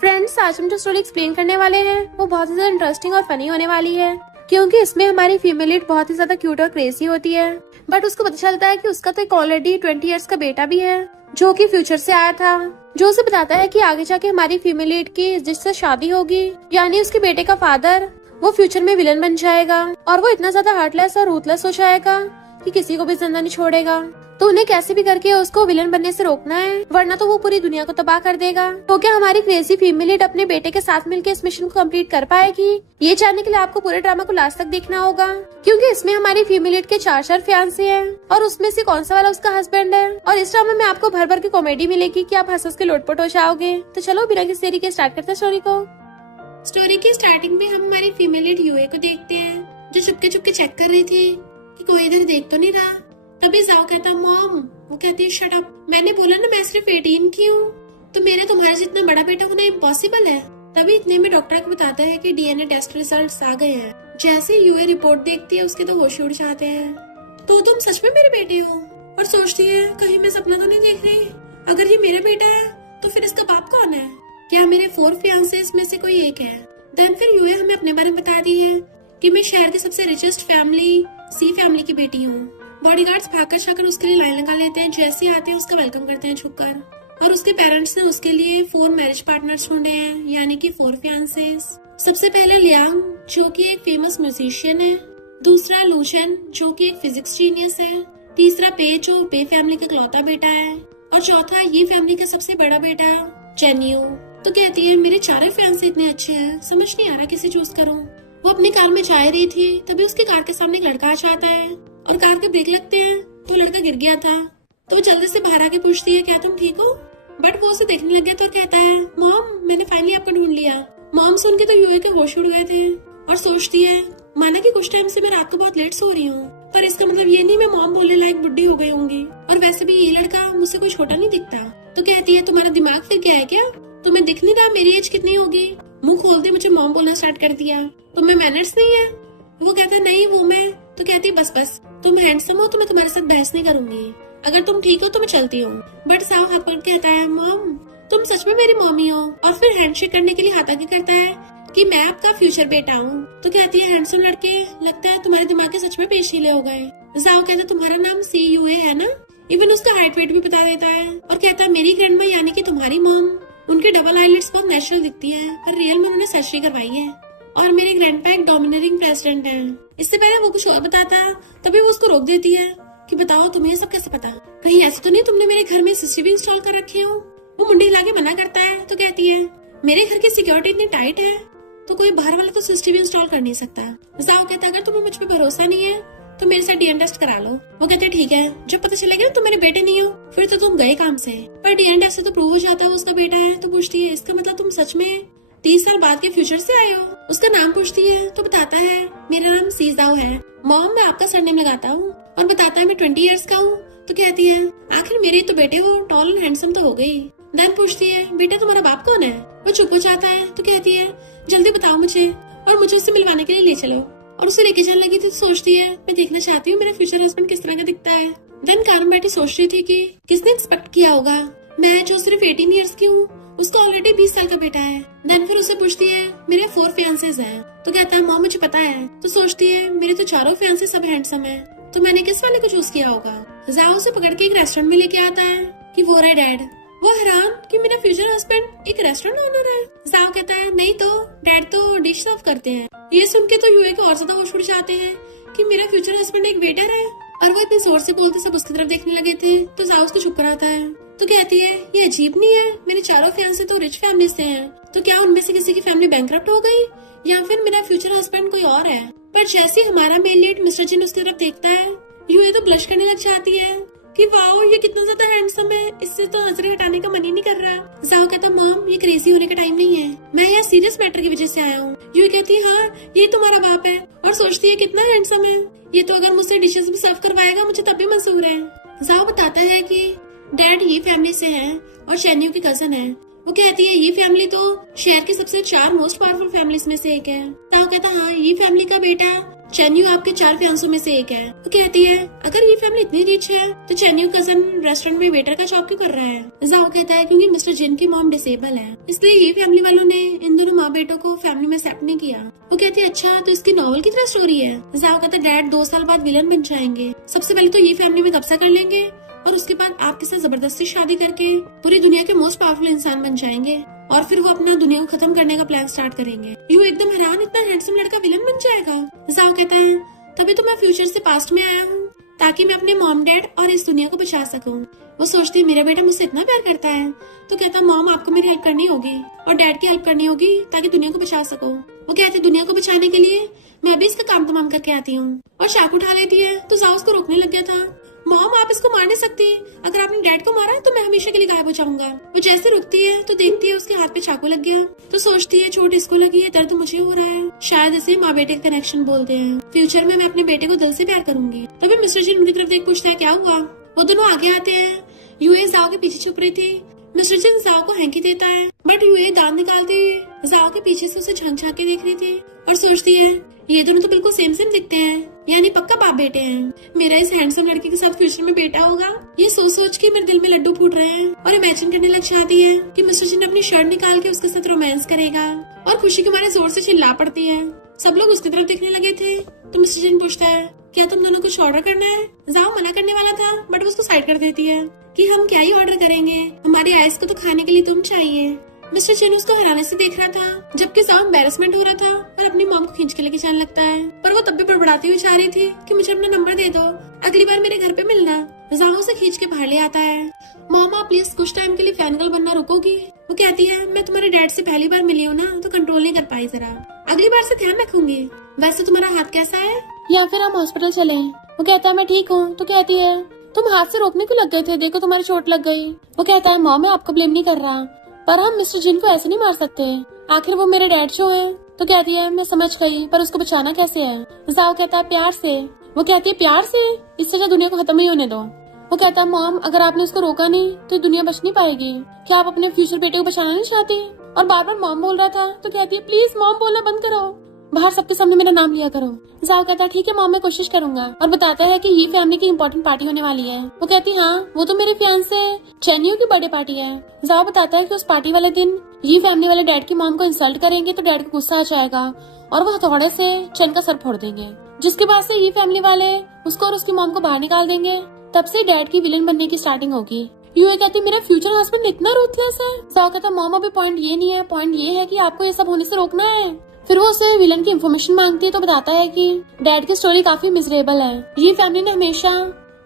Friends, आज हम जो स्टोरी एक्सप्लेन करने वाले हैं वो बहुत ही ज्यादा इंटरेस्टिंग और फनी होने वाली है, क्योंकि इसमें हमारी फीमेल लीड बहुत ही ज्यादा क्यूट और क्रेजी होती है। बट उसको पता चलता है कि उसका तो एक ऑलरेडी 20 इयर्स का बेटा भी है जो कि फ्यूचर से आया था, जो उसे बताता है कि आगे जाके हमारी फीमेल लीड की जिससे शादी होगी, यानी उसके बेटे का फादर, वो फ्यूचर में विलन बन जाएगा और वो इतना ज्यादा हार्टलेस और रूथलेस हो जाएगा कि किसी को भी जिंदा नहीं छोड़ेगा। तो उन्हें कैसे भी करके उसको विलन बनने से रोकना है, वरना तो वो पूरी दुनिया को तबाह कर देगा। तो क्या हमारी क्रेजी फीमेल लीड अपने बेटे के साथ मिलकर इस मिशन को कंप्लीट कर पाएगी? ये जानने के लिए आपको पूरे ड्रामा को लास्ट तक देखना होगा, क्योंकि इसमें हमारी फीमेल लीड के 4 फियांसे हैं और उसमें से कौन सा वाला उसका हस्बैंड है। और इस ड्रामा में आपको भर भर की कॉमेडी मिलेगी कि आप हंस के लोटपोट हो जाओगे। तो चलो बिना किसी देरी के स्टार्ट करते हैं स्टोरी को। स्टोरी की स्टार्टिंग में हम हमारी फीमेल लीड यूए को देखते हैं, जो चुपके चुपके चेक कर रही थी कि कोई इधर देख तो नहीं रहा। तभी जाओ कहता मॉम, वो कहती है शट अप, मैंने बोला ना मैं सिर्फ 18 की हूँ, तो मेरे तुम्हारे जितना बड़ा बेटा होना इम्पॉसिबल है। तभी इतने में डॉक्टर को बताता है कि डीएनए टेस्ट रिजल्ट्स आ गए हैं। जैसे यूए रिपोर्ट देखती है उसके तो होश उड़ जाते हैं। तो तुम सच में मेरे बेटे हो? और सोचती है कहीं मैं सपना तो नहीं देख रही, अगर ये मेरा बेटा है तो फिर इसका बाप कौन है? क्या मेरे 4 फियांसेस में से कोई एक है? देन फिर यूए हमें अपने बारे में बता दी है कि मैं शहर की सबसे रिचेस्ट फैमिली सी फैमिली की बेटी हूँ। बॉडीगार्ड्स भागकर जाकर उसके लिए लाइन लगा लेते हैं, जैसे आते हैं उसका वेलकम करते हैं छुपकर। और उसके पेरेंट्स ने उसके लिए 4 मैरिज पार्टनर्स ढूंढे हैं, यानी कि 4 फियांसेस। सबसे पहले लियांग, जो कि एक फेमस म्यूजिशियन है। दूसरा लूशन, जो कि एक फिजिक्स जीनियस है। तीसरा पे, जो पे फैमिली का इकलौता बेटा है। और चौथा ये फैमिली का सबसे बड़ा बेटा जेनियो। तो कहती है मेरे 4 फियांसे इतने अच्छे हैं, समझ नहीं आ रहा किसे चूज करूं। वो अपनी कार में जा रही थी, तभी उसकी कार के सामने एक लड़का आ जाता है और कार के ब्रेक लगते हैं तो लड़का गिर गया था। तो जल्दी से बाहर आके पूछती है क्या तुम ठीक हो? बट वो उसे देखने लग गया तो कहता है मॉम, मैंने फाइनली आपको ढूंढ लिया। मॉम सुन के तो यूए के होश उड़ गए थे और सोचती है माना कि कुछ टाइम से मैं रात को बहुत लेट सो रही हूँ, पर इसका मतलब ये नहीं मैं मॉम बोलने लायक बुढ़ी हो गई होंगी। और वैसे भी ये लड़का मुझसे कोई छोटा नहीं दिखता। तो कहती है तुम्हारा दिमाग फिर क्या है क्या? तुम्हें दिख नहीं रहा मेरी एज कितनी होगी? मुंह खोलते मुझे मॉम बोलना स्टार्ट कर दिया। तुम्हें मैनर्स नहीं है? वो कहता है नहीं वो मैं। तो कहती है बस बस, तुम हैंडसम हो तो मैं तुम्हारे साथ बहस नहीं करूंगी, अगर तुम ठीक हो तो मैं चलती हूँ। बट साव हाथ पकड़ कहता है मॉम तुम सच में मेरी मम्मी हो। और फिर हैंडशेक करने के लिए हाथ आगे करता है कि मैं आपका फ्यूचर बेटा हूँ। तो कहती है हैंडसम लड़के, लगता है तुम्हारे दिमाग के सच में पेशीले हो गए। जाओ कहता है तुम्हारा नाम CUA है ना? इवन उसका हाइट वेट भी बता देता है और कहता है मेरी ग्रैंडमा यानी कि तुम्हारी मॉम, उनकी डबल आईलिड्स बहुत नेचुरल दिखती है, पर रियल में उन्होंने सर्जरी करवाई है। और मेरे ग्रैंडपा एक डोमिनेटिंग प्रेसिडेंट है। इससे पहले वो कुछ और बताता, तभी वो उसको रोक देती है कि बताओ तुम्हें ये सब कैसे पता? कहीं ऐसा तो नहीं तुमने मेरे घर में CCTV इंस्टॉल कर रखी हो? वो मुंडी हिला के मना करता है। तो कहती है मेरे घर की सिक्योरिटी इतनी टाइट है तो कोई बाहर वाला तो CCTV इंस्टॉल कर नहीं सकता। जाओ कहता अगर तुम्हें मुझ पर भरोसा नहीं है तो मेरे साथ DNA टेस्ट करा लो। वो कहते हैं ठीक है, जब पता चलेगा तुम मेरे बेटे नहीं हो फिर तो तुम गए काम से। पर DNA टेस्ट से तो प्रूव हो जाता है उसका बेटा है। तो पूछती है इसका मतलब तुम सच में 30 साल बाद के फ्यूचर से आए हो? उसका नाम पूछती है तो बताता है मेरा नाम सीजाओ है। मॉम मैं आपका सरनेम लगाता हूँ। और बताता है मैं 20 इयर्स का हूँ। तो कहती है आखिर मेरे तो बेटे हो, टॉल एंड हैंडसम तो हो गई। देन पूछती है बेटा तुम्हारा बाप कौन है? वो चुप हो जाता है। तो कहती है जल्दी बताओ मुझे और मुझे उससे मिलवाने के लिए ले चलो। और उसे लेके जाने लगी थी तो सोचती है मैं देखना चाहती हूँ मेरा फ्यूचर हस्बैंड किस तरह का दिखता है। देन कार में बैठी सोच रही थी कि किसने एक्सपेक्ट किया होगा मैं जो सिर्फ 18 इयर्स की हूँ, उसका ऑलरेडी 20 साल का बेटा है। देन फिर उसे पूछती है मेरे 4 फियांसेस हैं। तो कहता है मॉम मुझे पता है। तो सोचती है मेरे तो 4 फियांसे सब हैंडसम है, तो मैंने किस वाले को चूज किया होगा? जाओ उसे पकड़ के एक रेस्टोरेंट में लेके आता है कि वो रहा डैड। वो हैरान कि मेरा फ्यूचर हस्बैंड एक रेस्टोरेंट ओनर है। जाओ कहता है नहीं तो डैड तो डिश सर्व करते हैं। ये सुन के तो यूए को और ज्यादा होश उड़ जाते हैं कि मेरा फ्यूचर हस्बैंड एक वेटर है। और वो इतने जोर से बोलते सब उसकी तरफ देखने लगे थे। तो जाओ उसको चुप कराता है। तो कहती है ये अजीब नहीं है, मेरे 4 फियांसे तो रिच फैमिली से हैं, तो क्या उनमें से किसी की फैमिली बैंकरप्ट हो गई या फिर मेरा फ्यूचर हस्बैंड कोई और है? पर जैसे हमारा मेल लीड मिस्टर जिन उसकी तरफ देखता है, यूए तो ब्लश करने लग जाती है कि वाओ ये कितना ज्यादा हैंडसम है, इससे तो नजरें हटाने का मन ही नहीं कर रहा। जाओ कहता मॉम ये क्रेजी होने का टाइम नहीं है, मैं यहाँ सीरियस मैटर की वजह से आया हूँ। यूए कहती है हाँ ये तुम्हारा बाप है। और सोचती है कितना हैंडसम है, ये तो अगर मुझसे डिशेस भी सर्व करवाएगा मुझे तब भी मंजूर है। जाओ बताता है कि डैड ये फैमिली से है और चैनियो की कजन है। वो कहती है ये फैमिली तो शहर की सबसे 4 मोस्ट पावरफुल फैमिलीज में से एक है। ताओ कहता हाँ ये फैमिली का बेटा चेन्यू आपके 4 फियांसों में से एक है। वो कहती है अगर ये फैमिली इतनी रिच है तो चेन्यू कजन रेस्टोरेंट में वेटर का जॉब क्यों कर रहा है। जाओ कहता है क्योंकि मिस्टर जिन की मॉम डिसेबल है, इसलिए ये फैमिली वालों ने इन दोनों माँ बेटों को फैमिली में एक्सेप्ट नहीं किया। वो कहती है अच्छा तो इसकी नॉवल की तरह स्टोरी है। जाओ कहता है डैड 2 साल बाद विलन बन जाएंगे, सबसे पहले तो ये फैमिली में कब्जा कर लेंगे और उसके बाद आपके साथ जबरदस्ती शादी करके पूरी दुनिया के मोस्ट पावरफुल इंसान बन जाएंगे और फिर वो अपना दुनिया को खत्म करने का प्लान स्टार्ट करेंगे। यू एकदम हैरान, इतना हैंडसम लड़का विलन बन जाएगा। जाओ कहता है तभी तो मैं फ्यूचर से पास्ट में आया हूँ ताकि मैं अपने मॉम डैड और इस दुनिया को बचा सकूं। वो सोचती है मेरा बेटा मुझसे इतना प्यार करता है, तो कहता मॉम आपको मेरी हेल्प करनी होगी और डैड की हेल्प करनी होगी ताकि दुनिया को बचा सको। वो कहते दुनिया को बचाने के लिए मैं अभी इसका काम तमाम करके आती हूँ और चाकू उठा लेती है। तो जाओ उसको रोकने लग गया था। मॉम आप इसको मार नहीं सकती, अगर आपने डैड को मारा तो मैं हमेशा के लिए गायब हो जाऊंगा। वो जैसे रुकती है तो देखती है उसके हाथ पे चाकू लग गया, तो सोचती है चोट इसको लगी है, दर्द मुझे हो रहा है, शायद इसे माँ बेटे का कनेक्शन बोलते हैं, फ्यूचर में मैं अपने बेटे को दिल से प्यार करूंगी। तभी मिस्टर जिन उनकी तरफ देख पूछता है क्या हुआ। वो दोनों आगे आते हैं। यूए जाओ के पीछे छुप रही थी। मिस्टर जिन जाओ को हैंकी देता है बट यूए दांत निकालती जाओ के पीछे से उसे झांक झांक के देख रही थी और सोचती है ये दोनों तो बिल्कुल सेम सेम दिखते हैं, यानी पक्का बाप बेटे हैं। मेरा इस हैंडसम लड़के के साथ फ्यूचर में बेटा होगा। ये सोच सोच के मेरे दिल में लड्डू फूट रहे हैं और इमेजिन करने लग जाती है कि मिस्टर जिन अपनी शर्ट निकाल के उसके साथ रोमांस करेगा और खुशी के मारे जोर से चिल्ला पड़ती है। सब लोग उसकी तरफ देखने लगे थे तो मिस्टर जिन पूछता है क्या तुम दोनों कुछ ऑर्डर करना है। जाओ मना करने वाला था बट वो उसको साइड कर देती है कि हम क्या ही ऑर्डर करेंगे, हमारी आइस को तो खाने के लिए तुम चाहिए। मिस्टर जिन उसको हैरानी से देख रहा था जबकि जाओ एम्बैरेसमेंट हो रहा था और अपनी मॉम को खींच के लेके जाने लगता है, पर वो तब भी बड़बड़ाती हुई चाह रही थी कि मुझे अपना नंबर दे दो, अगली बार मेरे घर पे मिलना। जाओ उसे खींच के बाहर ले आता है। मॉम आप प्लीज कुछ टाइम के लिए फैन गर्ल बनना रुकोगी। वो कहती है मैं तुम्हारे डैड से पहली बार मिली हूँ ना तो कंट्रोल नहीं कर पाई, जरा अगली बार से ध्यान रखूंगी। वैसे तुम्हारा हाथ कैसा है या फिर हम हॉस्पिटल चले। वो कहता है मैं ठीक हूँ। तो कहती है तुम हाथ से रोकने क्यों लग गए थे, देखो तुम्हारी चोट लग गई। वो कहता है मॉम मैं आपको ब्लेम नहीं कर रहा, पर हम मिस्टर जिन को ऐसे नहीं मार सकते, आखिर वो मेरे डैड जो हैं। तो कहती है मैं समझ गई पर उसको बचाना कैसे है। जाओ कहता है प्यार से। वो कहती है प्यार से, इससे क्या दुनिया को खत्म ही होने दो। वो कहता है मॉम अगर आपने उसको रोका नहीं तो ये दुनिया बच नहीं पाएगी, क्या आप अपने फ्यूचर बेटे को बचाना नहीं चाहती। और बार बार मॉम बोल रहा था। तो कहती है प्लीज मॉम बोलना बंद करो, बाहर सबके सामने मेरा नाम लिया करो। जाओ कहता है ठीक है मॉम मैं कोशिश करूंगा और बताता है कि ये फैमिली की इम्पोर्टेंट पार्टी होने वाली है। वो कहती हाँ वो तो मेरे फियांसे चेन्यू की बर्थडे पार्टी है। जाओ बताता है कि उस पार्टी वाले दिन ये फैमिली वाले डैड की मॉम को इंसल्ट करेंगे तो डैड को गुस्सा आ जाएगा और वो हथौड़े से चेन का सर फोड़ देंगे, जिसके बाद से ये फैमिली वाले उसको और उसकी मॉम को बाहर निकाल देंगे। तब से डैड की विलन बनने की स्टार्टिंग होगी। यूए कहती मेरा फ्यूचर हस्बैंड इतना रूथलेस है। जाओ कहता मॉम अभी पॉइंट ये नहीं है, पॉइंट ये है कि आपको ये सब होने से रोकना है। फिर वो उससे विलन की इन्फॉर्मेशन मांगती है तो बताता है कि डैड की स्टोरी काफी मिजरेबल है। ये फैमिली ने हमेशा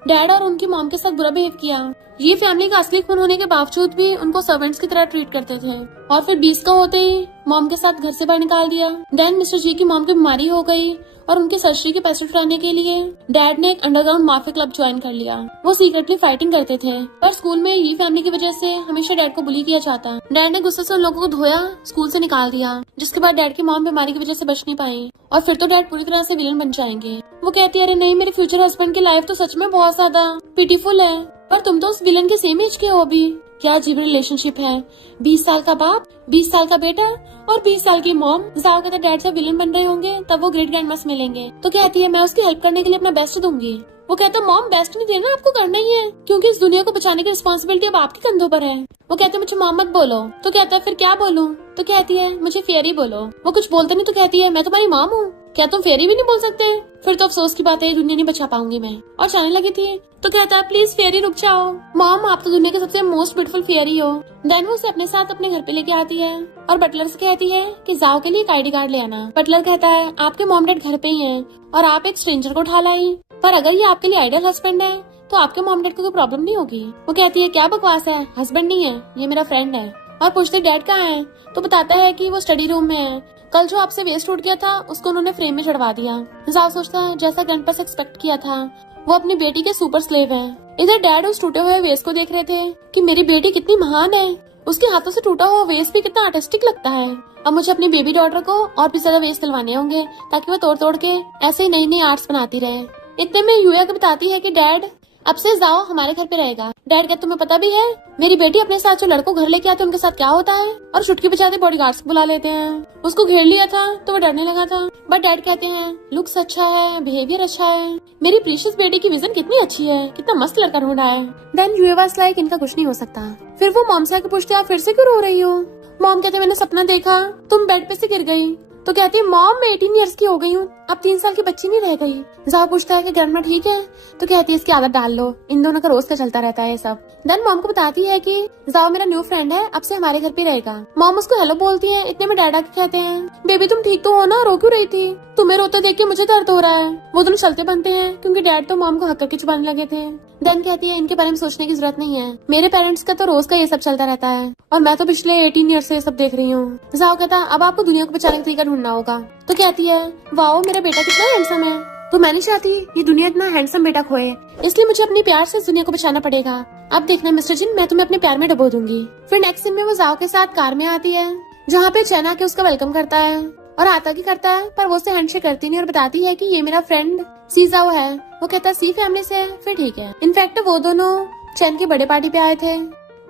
डैड और उनकी मॉम के साथ बुरा बिहेव किया। ये फैमिली का असली खून होने के बावजूद भी उनको सर्वेंट्स की तरह ट्रीट करते थे और फिर 20 का होते ही मॉम के साथ घर से बाहर निकाल दिया। देन मिस्टर जी की मॉम की बीमारी हो गई और उनकी सर्जरी के पैसे उठाने के लिए डैड ने एक अंडरग्राउंड माफिया क्लब ज्वाइन कर लिया। वो सीक्रेटली फाइटिंग करते थे पर स्कूल में ये फैमिली की वजह से हमेशा डैड को बुली किया जाता। डैड ने गुस्से से उन लोगों को धोया, स्कूल से निकाल दिया, जिसके बाद डैड की मॉम बीमारी की वजह से बच नहीं पाई और फिर तो डैड पूरी तरह से विलन बन जाएंगे। वो कहती है अरे नहीं मेरे फ्यूचर हस्बैंड की लाइफ तो सच में बहुत ज्यादा पिटीफुल है, पर तुम तो उस विलन के सेम एज के हो अभी। क्या अजीब रिलेशनशिप है, 20 साल का बाप, 20 साल का बेटा और 20 साल की मॉम। जाओ कहता डैड जब विलन बन रहे होंगे तब वो ग्रेट ग्रैंड मस मिलेंगे। तो कहती है मैं उसकी हेल्प करने के लिए अपना बेस्ट दूंगी। वो कहता मॉम बेस्ट नहीं देना, आपको करना ही है क्योंकि इस दुनिया को बचाने की रिस्पॉन्सिबिलिटी अब आपके कंधों पर है। वो कहते मुझे मॉम मत बोलो। तो कहता है फिर क्या बोलूं। तो कहती है मुझे फेरी बोलो। वो कुछ बोलते नहीं तो कहती है मैं तुम्हारी मॉम हूँ, क्या तुम फेरी भी नहीं बोल सकते। फिर तो अफसोस की बात है दुनिया नहीं बचा पाऊंगी मैं, और जाने लगी थी। तो कहता है प्लीज फेरी रुक जाओ, मॉम आप तो दुनिया के सबसे मोस्ट ब्यूटीफुल फेरी हो। देन वो उसे अपने साथ अपने घर पे लेके आती है और बटलर से कहती है कि जाओ के लिए एक ID कार्ड ले आना। बटलर कहता है आपके मॉम डैड घर पे ही हैं और आप एक स्ट्रेंजर को उठा लाई, पर अगर ये आपके लिए आइडियल हस्बैंड है तो आपके मॉम डैड को कोई प्रॉब्लम नहीं होगी। वो कहती है क्या बकवास है, हस्बैंड नहीं है ये मेरा फ्रेंड है। और पूछते डैड कहाँ है। तो बताता है कि वो स्टडी रूम में है, कल जो आपसे वेस्ट टूट गया था उसको उन्होंने फ्रेम में चढ़वा दिया। जाओ सोचता जैसा ग्रैंडपा से एक्सपेक्ट किया था वो अपनी बेटी के सुपर स्लेव है। इधर डैड उस टूटे हुए वेस्ट को देख रहे थे कि मेरी बेटी कितनी महान है, उसके हाथों से टूटा हुआ वेस्ट भी कितना आर्टिस्टिक लगता है। अब मुझे अपनी बेबी डॉटर को और भी ज्यादा वेस्ट दिलवाने होंगे ताकि वो तोड़ तोड़ के ऐसे ही नई नई आर्ट्स बनाती रहे। इतने में यूया को बताती है कि डैड अब से जाओ हमारे घर पे रहेगा। डैड कहते तुम्हें पता भी है मेरी बेटी अपने साथ जो लड़कों घर लेके आते उनके साथ क्या होता है, और चुटकी बजाते बॉडीगार्ड्स को बुला लेते हैं। उसको घेर लिया था तो वो डरने लगा था, बट डैड कहते हैं लुक्स अच्छा है, बिहेवियर अच्छा है, मेरी प्रीशियस बेटी की विजन कितनी अच्छी है, कितना मस्त लड़का ढूंढा है। देन यूए वाज लाइक इनका कुछ नहीं हो सकता। फिर वो मॉम से आके पूछते आप फिर से क्यों रो रही हो। मॉम कहते मैंने सपना देखा तुम बेड पे से गिर गई। तो कहती है मॉम मैं 18 इयर्स की हो गई हूँ, अब 3 साल की बच्ची नहीं रह गई। जाओ पूछता है कि ग्रैंडमा ठीक है। तो कहती है इसकी आदत डाल लो, इन दोनों का रोज का चलता रहता है सब। देन मॉम को बताती है कि जाओ मेरा न्यू फ्रेंड है, अब से हमारे घर पे रहेगा। मॉम उसको हेलो बोलती है, इतने में डैडा के कहते हैं बेबी तुम ठीक तो हो ना, रो क्यों रही थी, तुम्हें रोते देख के मुझे दर्द हो रहा है। वो दोनों चलते बनते हैं क्योंकि डैड तो मॉम को हक करके छुपाने लगे थे। देन कहती है इनके बारे में सोचने की जरूरत नहीं है, मेरे पेरेंट्स का तो रोज का ये सब चलता रहता है और मैं तो पिछले 18 ईयर से ये सब देख रही हूँ। जाओ कहता अब आपको दुनिया को बचाने का तरीका ढूंढना होगा। तो कहती है वाओ मेरा बेटा कितना हैंडसम है, तो मैं नहीं चाहती ये दुनिया इतना हैंडसम बेटा खोए, इसलिए मुझे अपने प्यार से इस दुनिया को बचाना पड़ेगा। अब देखना मिस्टर जिन मैं तुम्हें अपने प्यार में डुबो दूंगी। फिर नेक्स्ट सीन में वो जाओ के साथ कार में आती है जहाँ पे चैन आके उसका वेलकम करता है और आता की करता है, पर वो उससे हैंडशेक करती नहीं और बताती है कि ये मेरा फ्रेंड सी जाओ है। वो कहता है सी फैमिली से है, फिर ठीक है। इनफैक्ट वो दोनों चैन की बर्थडे पार्टी पे आए थे।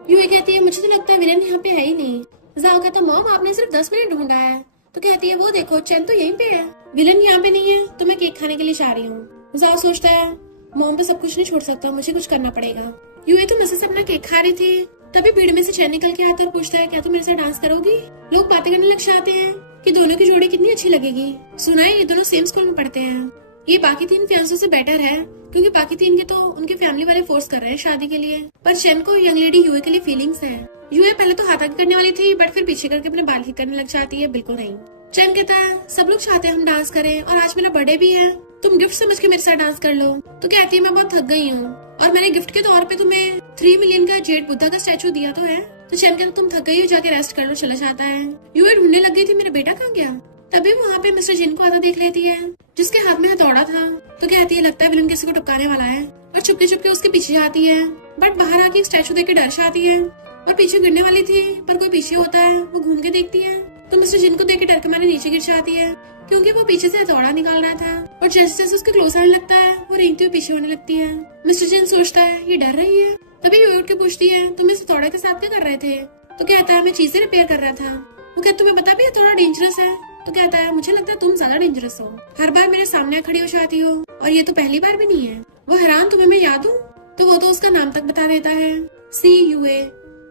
यूए कहती है मुझे तो लगता है विलन यहाँ पे है ही नहीं। जाओ कहता मॉम आपने सिर्फ 10 मिनट ढूंढा है। तो कहती है वो देखो चैन तो यहीं पे है, विलन यहाँ पे नहीं है, तो मैं केक खाने के लिए जा रही हूँ। जाओ सोचता है मॉम तो सब कुछ नहीं छोड़ सकता, मुझे कुछ करना पड़ेगा। यूए तो मजे से अपना केक खा रही थी, तभी भीड़ में से चैन निकल के आता है और पूछता है क्या तुम मेरे साथ डांस करोगी। लोग बातें करने लग जाते हैं कि दोनों की जोड़ी कितनी अच्छी लगेगी। सुना है ये दोनों सेम स्कूल में पढ़ते हैं, ये बाकी 3 फियांसों से बेटर है क्योंकि बाकी 3 के तो उनके फैमिली वाले फोर्स कर रहे हैं शादी के लिए, पर चैन को यंग लेडी यूए के लिए फीलिंग्स है। यूए पहले तो हाथाकी करने वाली थी बट फिर पीछे करके अपने बाल ठीक करने लग जाती है, बिल्कुल नहीं। चैन कहता है सब लोग चाहते हैं हम डांस करें और आज मेरा बर्थडे भी है, तुम गिफ्ट समझ के मेरे साथ डांस कर लो। तो कहती है मैं बहुत थक गई हूँ और मैंने गिफ्ट के तौर पे तुम्हें 3 मिलियन का जेड बुद्धा का स्टैचू दिया तो है। तो चैन कहता तुम थक गई हो, जाके रेस्ट कर लो, चला जाता है। यूए ढूंढने लग गई थी मेरा बेटा कहाँ गया, तभी वहाँ पे मिस्टर जिन को आता देख लेती है जिसके हाथ में हथौड़ा था। तो कहती है लगता है विलन किसी को टपकाने वाला है और चुपके चुपके उसके पीछे जाती है, बट बाहर आके एक स्टैचू देख के डर जाती है और पीछे गिरने वाली थी पर कोई पीछे होता है। वो घूम के देखती है तो मिस्टर जिन को देख के डर के मारे नीचे गिर जाती है क्योंकि वो पीछे से हथौड़ा निकाल रहा था और जैसे जैसे उसके क्लोज आने लगता है वो रेंगती हुई पीछे होने लगती है। मिस्टर जिन सोचता है ये डर रही है, तभी यूए उठ के पूछती है तुम इस हथौड़े के साथ क्या कर रहे थे। तो कहता है मैं चीजें रिपेयर कर रहा था। वो कहता तुम्हें पता भी हथौड़ा डेंजरस है। तो कहता है मुझे लगता है तुम ज्यादा डेंजरस हो, हर बार मेरे सामने खड़ी हो जाती हो और ये तो पहली बार भी नहीं है। वो हैरान तुम्हें मैं याद हूँ। तो वो तो उसका नाम तक बता देता है, सी यूए,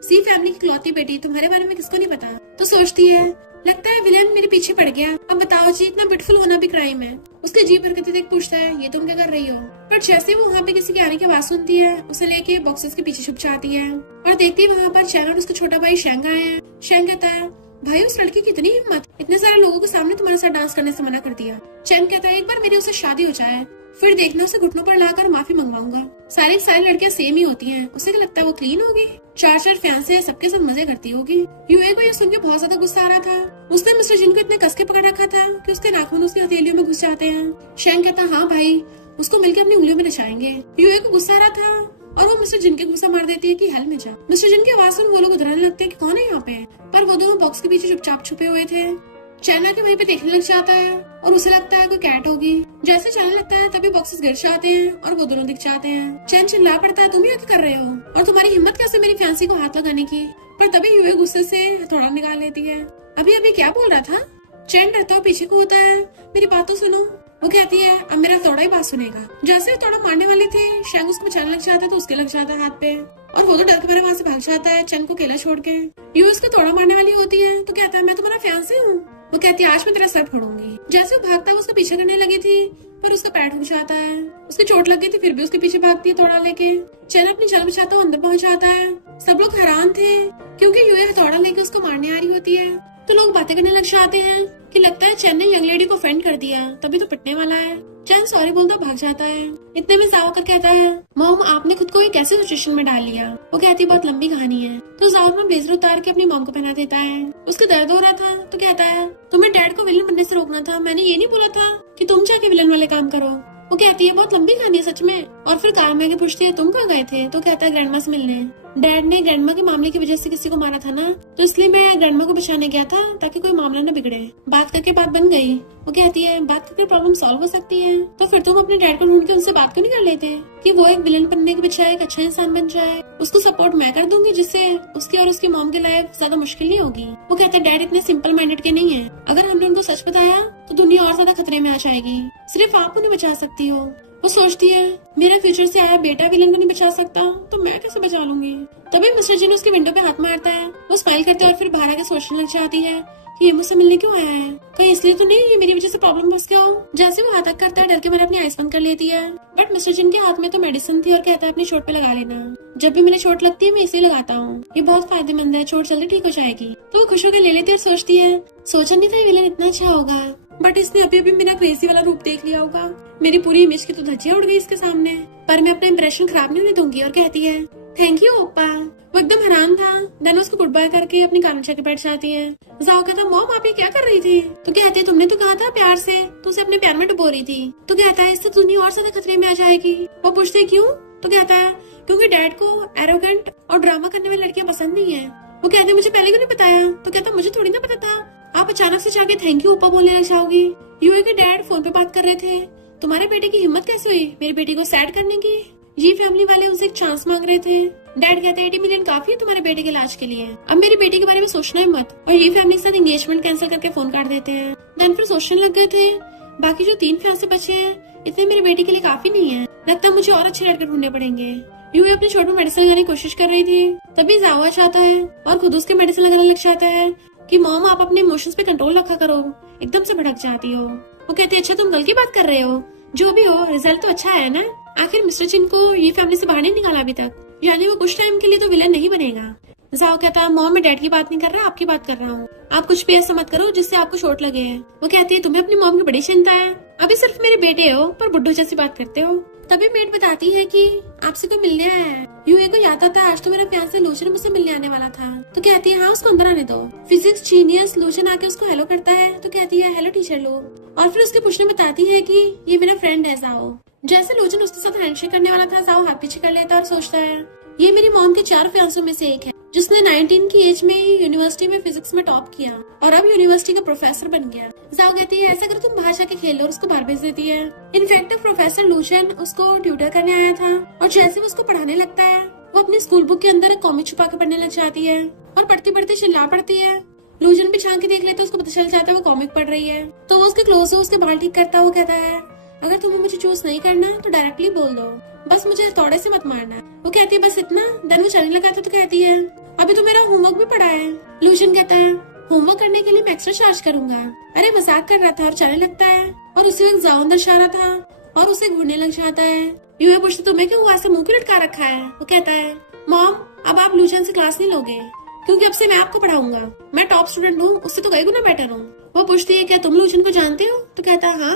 सी फैमिली की इकलौती बेटी, तुम्हारे बारे में किसको नहीं पता। तो सोचती है लगता है विलेन मेरे पीछे पड़ गया, अब बताओ जी इतना ब्यूटीफुल होना भी क्राइम है। उसके जीभ हरकतें देख पूछता है ये तुम क्या कर रही हो, पर जैसे वो वहाँ पे किसी के आने की आवाज सुनती है उसे लेके बॉक्सेस के पीछे छुप जाती है और देखती है वहाँ पर चैन और उसका छोटा भाई शेंग आए हैं। शेंग कहता है भाई उस लड़की की इतनी हिम्मत, इतने सारे लोगों के सामने तुम्हारे साथ डांस करने से मना कर दिया। चैन कहता है एक बार मेरी उससे शादी हो जाए फिर देखना उसे घुटनों पर लाकर माफी मंगवाऊंगा। सारी लड़कियां सेम ही होती हैं, उसे क्या लगता है वो क्लीन होगी, 4 फैंसे सबके साथ मजे करती होगी। यूए को ये सुन के बहुत ज्यादा गुस्सा आ रहा था। उसने मिस्टर जिन को इतने कस के पकड़ रखा था कि उसके नाखून उसकी हथेलियों में घुस जाते हैं। शेंग कहता हाँ भाई उसको मिलकर अपनी उंगलियों में नचाएंगे। यूए को गुस्सा आ रहा था और वो मिस्टर जिन के गुस्सा मार देती है कि हेल में जा। मिस्टर जिन की आवाज सुन वो लोग उधराने लगते हैं कि कौन है यहाँ पे, पर वो दोनों बॉक्स के पीछे चुपचाप छुपे हुए थे। चैना के वहीं पे देखने लग जाता है और उसे लगता है कोई कैट होगी। जैसे चलने लगता है तभी बॉक्सेस गिर जाते हैं और वो दोनों दिख जाते हैं। चैन चिल्ला पड़ता है तुम ही आके कर रहे हो और तुम्हारी हिम्मत कैसे मेरी फैंसी को हाथ लगाने की, पर तभी यूए गुस्से से हथौड़ा निकाल लेती है। अभी क्या बोल रहा था। चैन डरता हुआ पीछे को होता है, मेरी बात तो सुनो। वो कहती है अब मेरा हथौड़ा ही बात सुनेगा। जैसे हथौड़ा मारने वाली थी शेंग उसको बचाने लग जाता है तो उसके लग जाता है हाथ पे और वो तो डर के मारे वहाँ से भाग जाता है चैन को अकेला छोड़ के। यूए उसको हथौड़ा मारने वाली होती है तो कहता है मैं तुम्हारा फैंसी हूँ। वो कहती है आज मैं तेरा सर फोड़ूंगी। जैसे वो भागता है उसका पीछे करने लगी थी पर उसका पैर ठुक जाता है। उसकी चोट लग गई थी फिर भी उसके पीछे भागती है हथौड़ा लेके। चैन अपनी जान बचाता हुआ अंदर पहुंच जाता है। सब लोग हैरान थे क्योंकि यूए हथौड़ा लेके उसको मारने आ रही होती है। तो लोग बातें करने लग जाते हैं कि लगता है चैन ने यंग लेडी को ऑफेंड कर दिया तभी तो पिटने वाला है। चैन सॉरी बोलता भाग जाता है। इतने में जाओ कर कहता है मॉम आपने खुद को एक ऐसे सिचुएशन में डाल लिया। वो कहती है बहुत लंबी कहानी है। तो जाओ में ब्लेजर उतार के अपनी मॉम को पहना देता है। उसके दर्द हो रहा था तो कहता है तुम्हें डैड को विलन बनने से रोकना था, मैंने ये नहीं बोला था कि तुम जाके विलन वाले काम करो। वो कहती है बहुत लंबी कहानी है सच में। और फिर कार में आगे पूछती है तुम कहाँ गए थे? तो कहता है ग्रैंडमा से मिलने। डैड ने ग्रैंडमा के मामले की वजह से किसी को मारा था ना, तो इसलिए मैं ग्रैंडमा को बचाने गया था ताकि कोई मामला न बिगड़े। बात करके बात बन गई। वो कहती है बात करके प्रॉब्लम सॉल्व हो सकती है, तो फिर तुम अपने डैड को ढूंढ के उनसे बात क्यों नहीं कर लेते कि वो एक विलन बनने के बजाय एक अच्छा इंसान बन जाए। उसको सपोर्ट मैं कर दूंगी जिससे उसकी और उसकी मॉम की लाइफ ज्यादा मुश्किल नहीं होगी। वो कहता है डैड इतने सिंपल माइंडेड के नहीं है, अगर हमने उनको सच बताया तो दुनिया और ज्यादा खतरे में आ जाएगी, सिर्फ आप उन्हें बचा सकती हो। वो सोचती है मेरा फ्यूचर से आया बेटा विलन को नहीं बचा सकता तो मैं कैसे बचा लूंगी। तभी मिस्टर जी ने उसकी विंडो पे हाथ मारता है। वो स्माइल करते और फिर बाहर आके सोचने लग जाती है कि ये मुझसे मिलने क्यों आया है, कहीं इसलिए तो नहीं ये मेरी वजह से प्रॉब्लम फंस गया हो। जैसे वो हाथ तक करता है डर के मैंने अपनी आइस बंद कर लेती है, बट मिस्टर जिन के हाथ में तो मेडिसिन थी और कहता है अपनी चोट पे लगा लेना, जब भी मैंने चोट लगती है मैं इसलिए लगाता हूँ, ये बहुत फायदेमंद है, चोट जल्दी ठीक हो जाएगी। तो वो खुश होकर ले लेती है और सोचती है सोचा नहीं था ये विलन इतना अच्छा होगा, बट इसने अभी अभी मेरा क्रेजी वाला रूप देख लिया होगा, मेरी पूरी इमेज की तो धज्जियां उड़ गई इसके सामने, पर मैं अपना इंप्रेशन खराब नहीं होने दूंगी। और कहती है थैंक यू ओप्पा। वो एकदम हैरान था। देन उसको गुड बाय करके अपनी कार में जाके बैठ जाती है। जाओ कहता मॉम आप ये क्या कर रही थी? तो कहते है तुमने तो कहा था प्यार से, तो उसे अपने प्यार में डुबो रही थी। तो कहता है इससे दुनिया और ज्यादा खतरे में आ जाएगी। वो पूछते क्यों? तो कहता है क्योंकि डैड को एरोगेंट और ड्रामा करने वाली लड़कियां पसंद नहीं है। वो कहते मुझे पहले क्यों नहीं बताया? तो कहता मुझे थोड़ी ना पता था आप अचानक से जाके थैंक यू ओप्पा बोलने लग जाओगी। यूए के डैड फोन पे बात कर रहे थे, तुम्हारे बेटे की हिम्मत कैसे हुई मेरी बेटी को सैड करने की? ये फैमिली वाले उनसे एक चांस मांग रहे थे। डैड कहते हैं 80 मिलियन काफी है तुम्हारे बेटे के इलाज के लिए, अब मेरी बेटी के बारे में सोचना है मत। और ये फैमिली के साथ एंगेजमेंट कैंसिल करके फोन काट देते हैं। देन फिर सोचने लग गए थे बाकी जो 3 फैसले बचे हैं इतने मेरी बेटी के लिए काफी नहीं है, लगता है मुझे और अच्छे लड़के ढूंढने पड़ेंगे। यूए अपने छोटे मेडिसिन लगाने की कोशिश कर रही थी, तभी जावा चाहता है और खुद उसके मेडिसिन लगाने लग जाता है कि मॉम आप अपने इमोशंस पे कंट्रोल रखा करो, एकदम से भड़क जाती हो। वो कहते अच्छा तुम कल की बात कर रहे हो, जो भी हो रिजल्ट तो अच्छा है ना। आखिर मिस्टर चिन को ये फैमिली से बाहर नहीं निकाला अभी तक, यानी वो कुछ टाइम के लिए तो विलन नहीं बनेगा। जाओ कहता है मॉम मैं डैड की बात नहीं कर रहा आपकी बात कर रहा हूँ, आप कुछ भी ऐसा मत करो जिससे आपको चोट लगे। वो कहती है तुम्हें अपनी मॉम की बड़ी चिंता है, अभी सिर्फ मेरे बेटे हो पर बुड्ढो जैसी बात करते हो। तभी मेड बताती है कि आपसे कोई मिलने आया है। यूए को याद आता है आज तो मेरा फियांसे लूशन मुझसे मिलने आने वाला था। तो कहती है हाँ उसको अंदर आने दो। फिजिक्स जीनियस लूशन आके उसको हेलो करता है। तो कहती है हेलो टीचर लो, और फिर उसके पूछने बताती है कि ये मेरा फ्रेंड है जाओ। जैसे लूजन उसके साथ हैंडशेक करने वाला था, जाओ हाथ पीछे कर लेता और सोचता है ये मेरी मॉम के 4 फियांसों में से एक है जिसने 19 की एज में यूनिवर्सिटी में फिजिक्स में टॉप किया और अब यूनिवर्सिटी का प्रोफेसर बन गया। जाओ कहती है ऐसा कर तुम बाहर जाके खेल लो और उसको बाहर भेज देती है। इनफैक्ट प्रोफेसर लूशन उसको ट्यूटर करने आया था और जैसे वो उसको पढ़ाने लगता है वो अपनी स्कूल बुक के अंदर एक कॉमिक छुपा के पढ़ने लग जाती है और पढ़ती पढ़ती चिल्ला पड़ती है। लूजन भी झांक के देख लेता है, उसको पता चल जाता है वो कॉमिक पढ़ रही है। तो वो उसके क्लोज हो उसके बाल ठीक करता है। वो कहता है अगर तुम्हें मुझे चूज नहीं करना तो डायरेक्टली बोल दो, बस मुझे थोड़े से मत मारना। वो कहती है बस इतना। देन वो चलने लगा था तो कहती है अभी तो मेरा होमवर्क भी पड़ा है। लूजन कहता है होमवर्क करने के लिए मैं एक्स्ट्रा चार्ज करूंगा। अरे मजाक कर रहा था और चलने लगता है और उसी वक्त जाओ अंदर जा रहा था और उसे घूरने लग जाता है। यूए पूछते तुम्हें क्यों हुआ, ऐसा मुंह क्यों लटका रखा है? वो कहता है मॉम अब आप लूजन से क्लास नहीं लोगे क्योंकि अब से मैं आपको पढ़ाऊंगा, मैं टॉप स्टूडेंट हूँ, उससे तो कई गुना बेटर हूँ। वो पूछती है क्या तुम लूजन को जानते हो? तो कहता है हाँ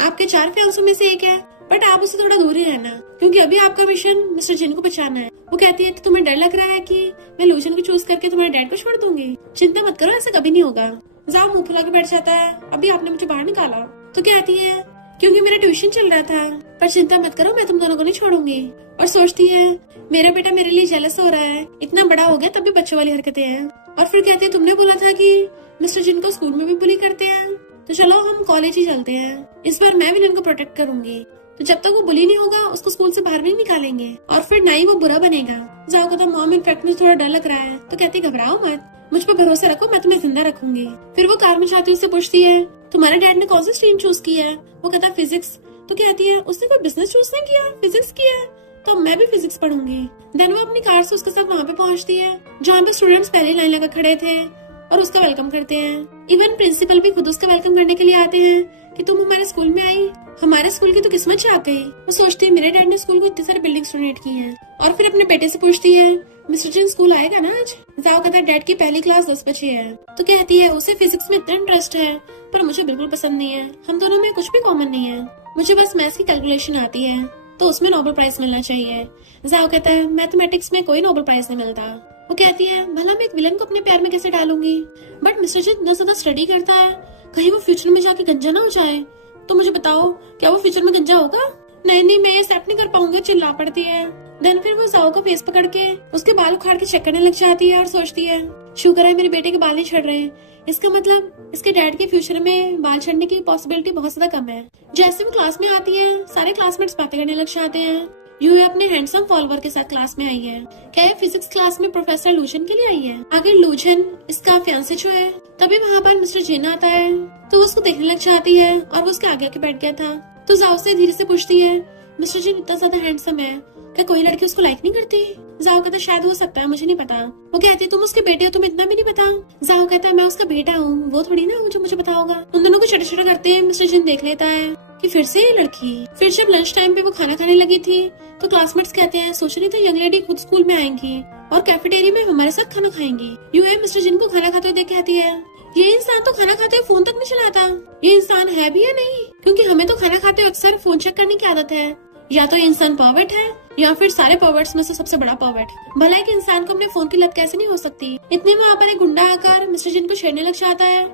आपके 4 फियांसों में से एक है, बट आप उससे थोड़ा दूर ही रहना क्योंकि अभी आपका मिशन मिस्टर जिन को बचाना है। वो कहती है तुम्हें डर लग रहा है कि मैं लूजन को चूज करके तुम्हारे डैड को छोड़ दूंगी? चिंता मत करो ऐसा कभी नहीं होगा। जाओ मुंह फुला के बैठ जाता है, अभी आपने मुझे बाहर निकाला। तो कहती है क्योंकि मेरा ट्यूशन चल रहा था, पर चिंता मत करो मैं तुम दोनों को नहीं छोड़ूंगी। और सोचती है मेरा बेटा मेरे लिए जेलस हो रहा है, इतना बड़ा हो गया तब भी बच्चों वाली हरकतें हैं। और फिर कहती है तुमने बोला था कि मिस्टर जिन को स्कूल में भी बुली करते हैं, तो चलो हम कॉलेज ही चलते हैं, इस बार मैं विलन को प्रोटेक्ट करूंगी। तो जब तक वो बुली नहीं होगा उसको स्कूल से बाहर भी नहीं निकालेंगे और फिर ना ही वो बुरा बनेगा। जाओ को तो मॉम इनफैक्ट मुझे थोड़ा डर लग रहा है। तो कहती घबराओ मत, मुझ पर भरोसा रखो, मैं तुम्हें जिंदा रखूंगी। फिर वो कार में जाती उससे पूछती है तुम्हारे डैड ने कौन सी स्ट्रीम चूज की है? वो कहता फिजिक्स। तो कहती है उसने कोई बिजनेस चूज नहीं किया, फिजिक्स किया है, तो मैं भी फिजिक्स पढ़ूंगी। देन वो अपनी कार से उसके साथ वहाँ पे पहुँचती है जहाँ पे स्टूडेंट्स पहले लाइन लगा खड़े थे और उसका वेलकम करते हैं। इवन प्रिंसिपल भी खुद उसका वेलकम करने के लिए आते हैं कि तुम हमारे स्कूल में आई, हमारे स्कूल की तो किस्मत जाग गई। वो सोचती है मेरे डैड ने स्कूल को इतनी सारी बिल्डिंग्स डोनेट की हैं। और फिर अपने बेटे से पूछती है मिस्टर जिन स्कूल आएगा ना आज? जाओ कहता है डैड की पहली क्लास 10 बजे है। तो कहती है उसे फिजिक्स में इतना इंटरेस्ट है पर मुझे बिल्कुल पसंद नहीं है, हम दोनों में कुछ भी कॉमन नहीं है, मुझे बस मैथ्स की कैलकुलेशन आती है तो उसमें नोबेल प्राइज मिलना चाहिए। जाओ कहता है मैथमेटिक्स में कोई नोबेल प्राइज नहीं मिलता। वो कहती है भला मैं एक विलन को अपने प्यार में कैसे डालूंगी, बट मिस्टर जिन इतना ज्यादा स्टडी करता है कहीं वो फ्यूचर में जाके गंजा ना हो जाए। तो मुझे बताओ क्या वो फ्यूचर में गंजा होगा? नहीं नहीं, मैं ये एक्सेप्ट नहीं कर पाऊंगा, चिल्ला पड़ती है। देन फिर वो जाओ का फेस पकड़ के उसके बाल उखाड़ के चेक करने लग जाती है और सोचती है शुक्र है मेरे बेटे के बाल नहीं झड़ रहे हैं, इसका मतलब इसके डैड के फ्यूचर में बाल झड़ने की पॉसिबिलिटी बहुत ज्यादा कम है। जैसे वो क्लास में आती है सारे क्लासमेट्स बातें करने लग जाते हैं। यूए अपने हैंडसम फॉलोअर के साथ क्लास में आई है। क्या ये फिजिक्स क्लास में प्रोफेसर लूजन के लिए आई है? आखिर लूजन इसका फियांसे जो है। तभी वहाँ पर मिस्टर जिन आता है तो उसको देखने लग जाती है और वो उसके आगे बैठ गया था। तो जाओ से धीरे से पूछती है मिस्टर जिन इतना ज्यादा हैंडसम है, क्या कोई लड़की उसको लाइक नहीं करती? जाओ कहता शायद हो सकता है, मुझे नहीं पता। वो कहती तुम उसके बेटे हो, तुम्हें इतना भी नहीं पता? जाओ कहता मैं उसका बेटा हूँ, वो थोड़ी ना जो मुझे पता होगा। उन दोनों को छोटा छोटा करते हैं मिस्टर जिन देख लेता है कि फिर से ये लड़की। फिर जब लंच टाइम पे वो खाना खाने लगी थी तो क्लासमेट्स कहते हैं सोच रही थी यंग लेडी खुद स्कूल में आएंगी और कैफेटेरिया में हमारे साथ खाना खाएंगी। यूए मिस्टर जिन को खाना खाते हुए देख कहती है ये इंसान तो खाना खाते हुए फोन तक नहीं चलाता, ये इंसान है भी या नहीं? क्योंकि हमें तो खाना खाते हुए अक्सर फोन चेक करने की आदत है। या तो ये इंसान पर्वर्ट है या फिर सारे पर्वर्ट्स में से सबसे बड़ा पर्वर्ट। भला एक इंसान को अपने फोन की लत कैसे नहीं हो सकती? इतने में वहाँ पर एक गुंडा आकर मिस्टर जिन को छेड़ने लग जाता है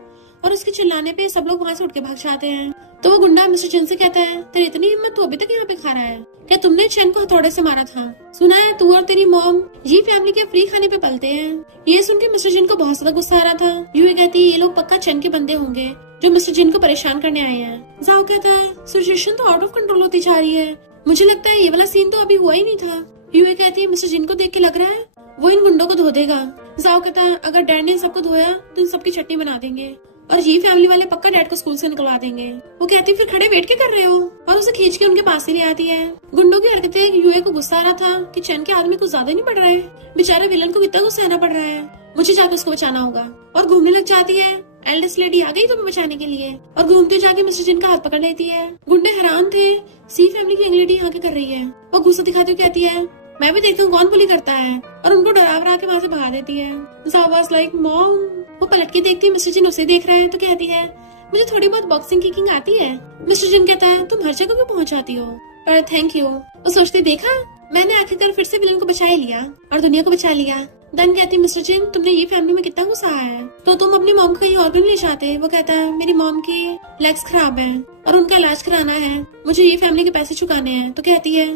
और उसके चिल्लाने पे सब लोग वहाँ से उठ के भाग जाते हैं। तो वो गुंडा मिस्टर जिन से कहता है तेरी इतनी हिम्मत, तू अभी तक यहाँ पे खा रहा है? क्या तुमने चैन को हथौड़े से मारा था? सुना है तू और तेरी मॉम ये फैमिली के फ्री खाने पे पलते हैं। ये सुन के मिस्टर जिन को बहुत ज्यादा गुस्सा आ रहा था। यूए कहती ये लोग पक्का चैन के बंदे होंगे जो मिस्टर जिन को परेशान करने आए हैं। जाओ कहता है सिचुएशन तो आउट ऑफ कंट्रोल होती जा रही है, मुझे लगता है ये वाला सीन तो अभी हुआ ही नहीं था। यूए कहती है मिस्टर जिन को देख के लग रहा है वो इन गुंडों को धो देगा। जाओ कहता है अगर डैड ने इन सबको धोया तो इन सबकी चटनी बना देंगे और ये फैमिली वाले पक्का डैड को स्कूल से निकलवा देंगे। वो कहती फिर खड़े वेट क्या कर रहे हो, और उसे खींच के उनके पास ही ले आती है। गुंडों की हरकतें यूए को गुस्सा आ रहा था कि चैन के आदमी कुछ ज्यादा नहीं बढ़ रहा है, बेचारे विलन को कितना गुस्सा सहना पड़ रहा है, मुझे जाकर उसको बचाना होगा। और घूमने लग जाती है। एल्डेस्ट लेडी आ गई तुम्हें बचाने के लिए और घूमते जाके मिस्टर जिन का हाथ पकड़ लेती है। गुंडे हैरान थे सी फैमिली की यंग लेडी यहाँ क्या कर रही है। वो गुस्सा दिखाती हुई कहती है मैं भी देखती हूँ कौन बुली करता है, और उनको डरा के वहाँ से भगा देती है। जावाज लाइक मॉम। वो पलट के देखती है मिस्टर जिन उसे देख रहे हैं तो कहती है मुझे थोड़ी बहुत बॉक्सिंग किकिंग आती है। मिस्टर जिन कहता है तुम हर जगह क्यों पहुँच जाती हो? पर थैंक यू। वो सोचते देखा मैंने आखिरकार फिर से विलन को बचा लिया और दुनिया को बचा लिया। दन कहती मिस्टर जिन तुमने ये फैमिली में कितना गुस्सा आया है, तो तुम अपनी मॉम को कहीं और भी नहीं ले जाते? वो कहता है मेरी मॉम की लेग्स खराब है और उनका इलाज कराना है, मुझे ये फैमिली के पैसे चुकाने हैं। तो कहती है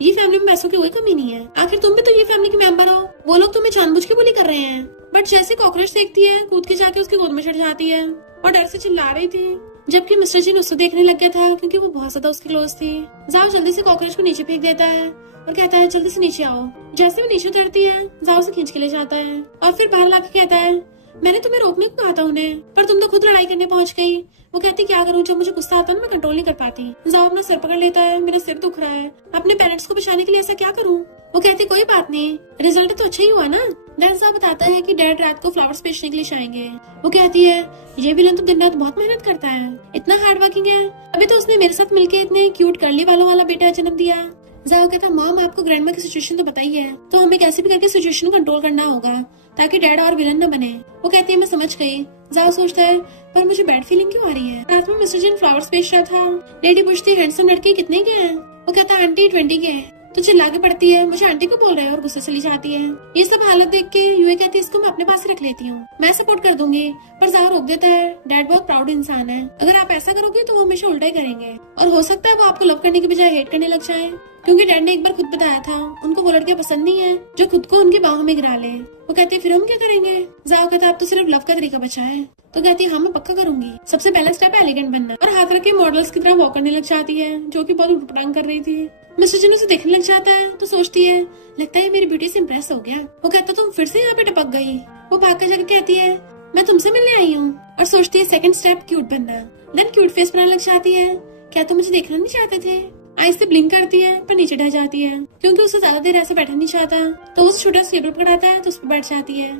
ये फैमिली में पैसों की कोई कमी नहीं है, आखिर तुम भी तो ये फैमिली के मेंबर हो, वो लोग तुम्हें जानबूझ के बुली कर रहे हैं। बट जैसे कॉकरोच देखती है कूद के जाके उसकी गोद में चढ़ जाती है और डर से चिल्ला रही थी, जबकि मिस्टर जिन उससे देखने लग गया था क्योंकि वो बहुत ज्यादा उसकी क्लोज थी। जाओ जल्दी से कॉकरोच को नीचे फेंक देता है और कहता है जल्दी से नीचे आओ। जैसे वो नीचे उतरती है जाओ से खींच के ले जाता है और फिर बाहर लाके कहता है मैंने तुम्हें रोकने को कहा था उन्हें, पर तुम तो खुद लड़ाई करने पहुंच गई। वो कहती क्या करूं, जब मुझे गुस्सा आता है मैं कंट्रोल नहीं कर पाती। जाओ अपना सिर पकड़ लेता है, मेरा सिर दुख रहा है, अपने पेरेंट्स को बचाने के लिए ऐसा क्या करूं? वो कहती कोई बात नहीं, रिजल्ट तो अच्छा ही हुआ ना। देन साहब बताता है कि डैड रात को फ्लावर्स बेचने के लिए जाएंगे। वो कहती है ये विलन तो दिन रात बहुत मेहनत करता है, इतना हार्ड वर्किंग है, अभी तो उसने मेरे साथ मिलके इतने क्यूट कर्ली वालों वाला बेटा जन्म दिया। जाओ कहता मॉम आपको ग्रैंडमा की सिचुएशन तो बताई है, तो हमें कैसे भी करके सिचुएशन को कंट्रोल करना होगा ताकि डैड और विलन न बने। वो कहती है मैं समझ गई। जाओ सोचता है पर मुझे बैड फीलिंग क्यों आ रही है। रात में मिस्टर जिन फ्लावर्स बेच रहा था। लेडी पूछती है हैंडसम लड़के कितने के हैं? वो कहता है आंटी 20 के हैं। तो चिल्ला के पड़ती है मुझे आंटी को बोल रहे हैं और गुस्से चली जाती है। ये सब हालत देख के यूए कहती है इसको मैं अपने पास ही रख लेती हूँ, मैं सपोर्ट कर दूंगी। पर जाओ रोक देता है, डैड बहुत प्राउड इंसान है, अगर आप ऐसा करोगे तो वो हमेशा उल्टा ही करेंगे और हो सकता है वो आपको लव करने की बजाय हेट करने लग जाए, क्योंकि डैड ने एक बार खुद बताया था उनको वो लड़कियां पसंद नहीं है जो खुद को उनकी बाहों में गिरा ले। वो कहती है फिर हम क्या करेंगे? जाओ कहता अब तो सिर्फ लव का तरीका बचा है। तो कहती है हाँ मैं पक्का करूंगी, सबसे पहला स्टेप है एलिगेंट बनना, और हाथ रख के मॉडल्स की तरह वॉक करने लग जाती है जो कि बहुत उटपटांग कर रही थी। मिस्टर जिन उसे देखने लग जाता है तो सोचती है लगता है मेरी ब्यूटी से इम्प्रेस हो गया। वो कहता तुम फिर से यहाँ पे टपक गई। वो भाग कर जाकर कहती है मैं तुमसे मिलने आई हूँ, और सोचती है सेकंड स्टेप क्यूट बनना। देन क्यूट फेस बनाने लग जाती है। क्या तुम मुझे देखना नहीं चाहते थे? आइस से ब्लिंक करती है पर नीचे ढह जाती है क्योंकि उसे ज्यादा देर ऐसे बैठा नहीं चाहता। तो उसे छोटा टेबल पकड़ाता है तो उस पर बैठ जाती है।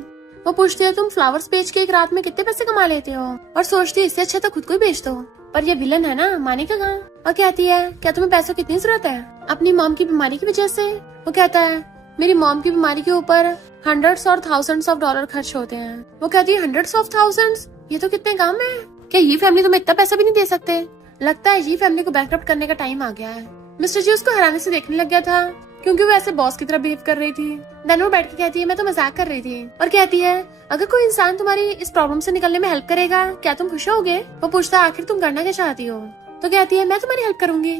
वो पूछती है तुम फ्लावर्स बेच के एक रात में कितने पैसे कमा लेते हो? और सोचती है इससे अच्छा तो खुद को ही बेच दो, पर ये विलन है ना, मानेगा कहाँ? और कहती है क्या तुम्हें पैसों की इतनी जरूरत है अपनी मॉम की बीमारी की वजह से? वो कहता है मेरी मॉम की बीमारी के ऊपर हंड्रेड्स और थाउजेंड्स ऑफ डॉलर खर्च होते हैं। वो कहती है हंड्रेड्स ऑफ थाउजेंड्स, ये तो कितने कम है, क्या ये फैमिली तुम्हें इतना पैसा भी नहीं दे सकते? लगता है ये फैमिली को बैंकरप्ट करने का टाइम आ गया है। मिस्टर जी उसको हैरानी से देखने लग गया था क्योंकि वो ऐसे बॉस की तरह बिहेव कर रही थी। देन वो बैठ के कहती है मैं तो मजाक कर रही थी, और कहती है अगर कोई इंसान तुम्हारी इस प्रॉब्लम से निकलने में हेल्प करेगा क्या तुम खुश होगे? वो पूछता है आखिर तुम करना क्या चाहती हो? तो कहती है मैं तुम्हारी हेल्प करूंगी।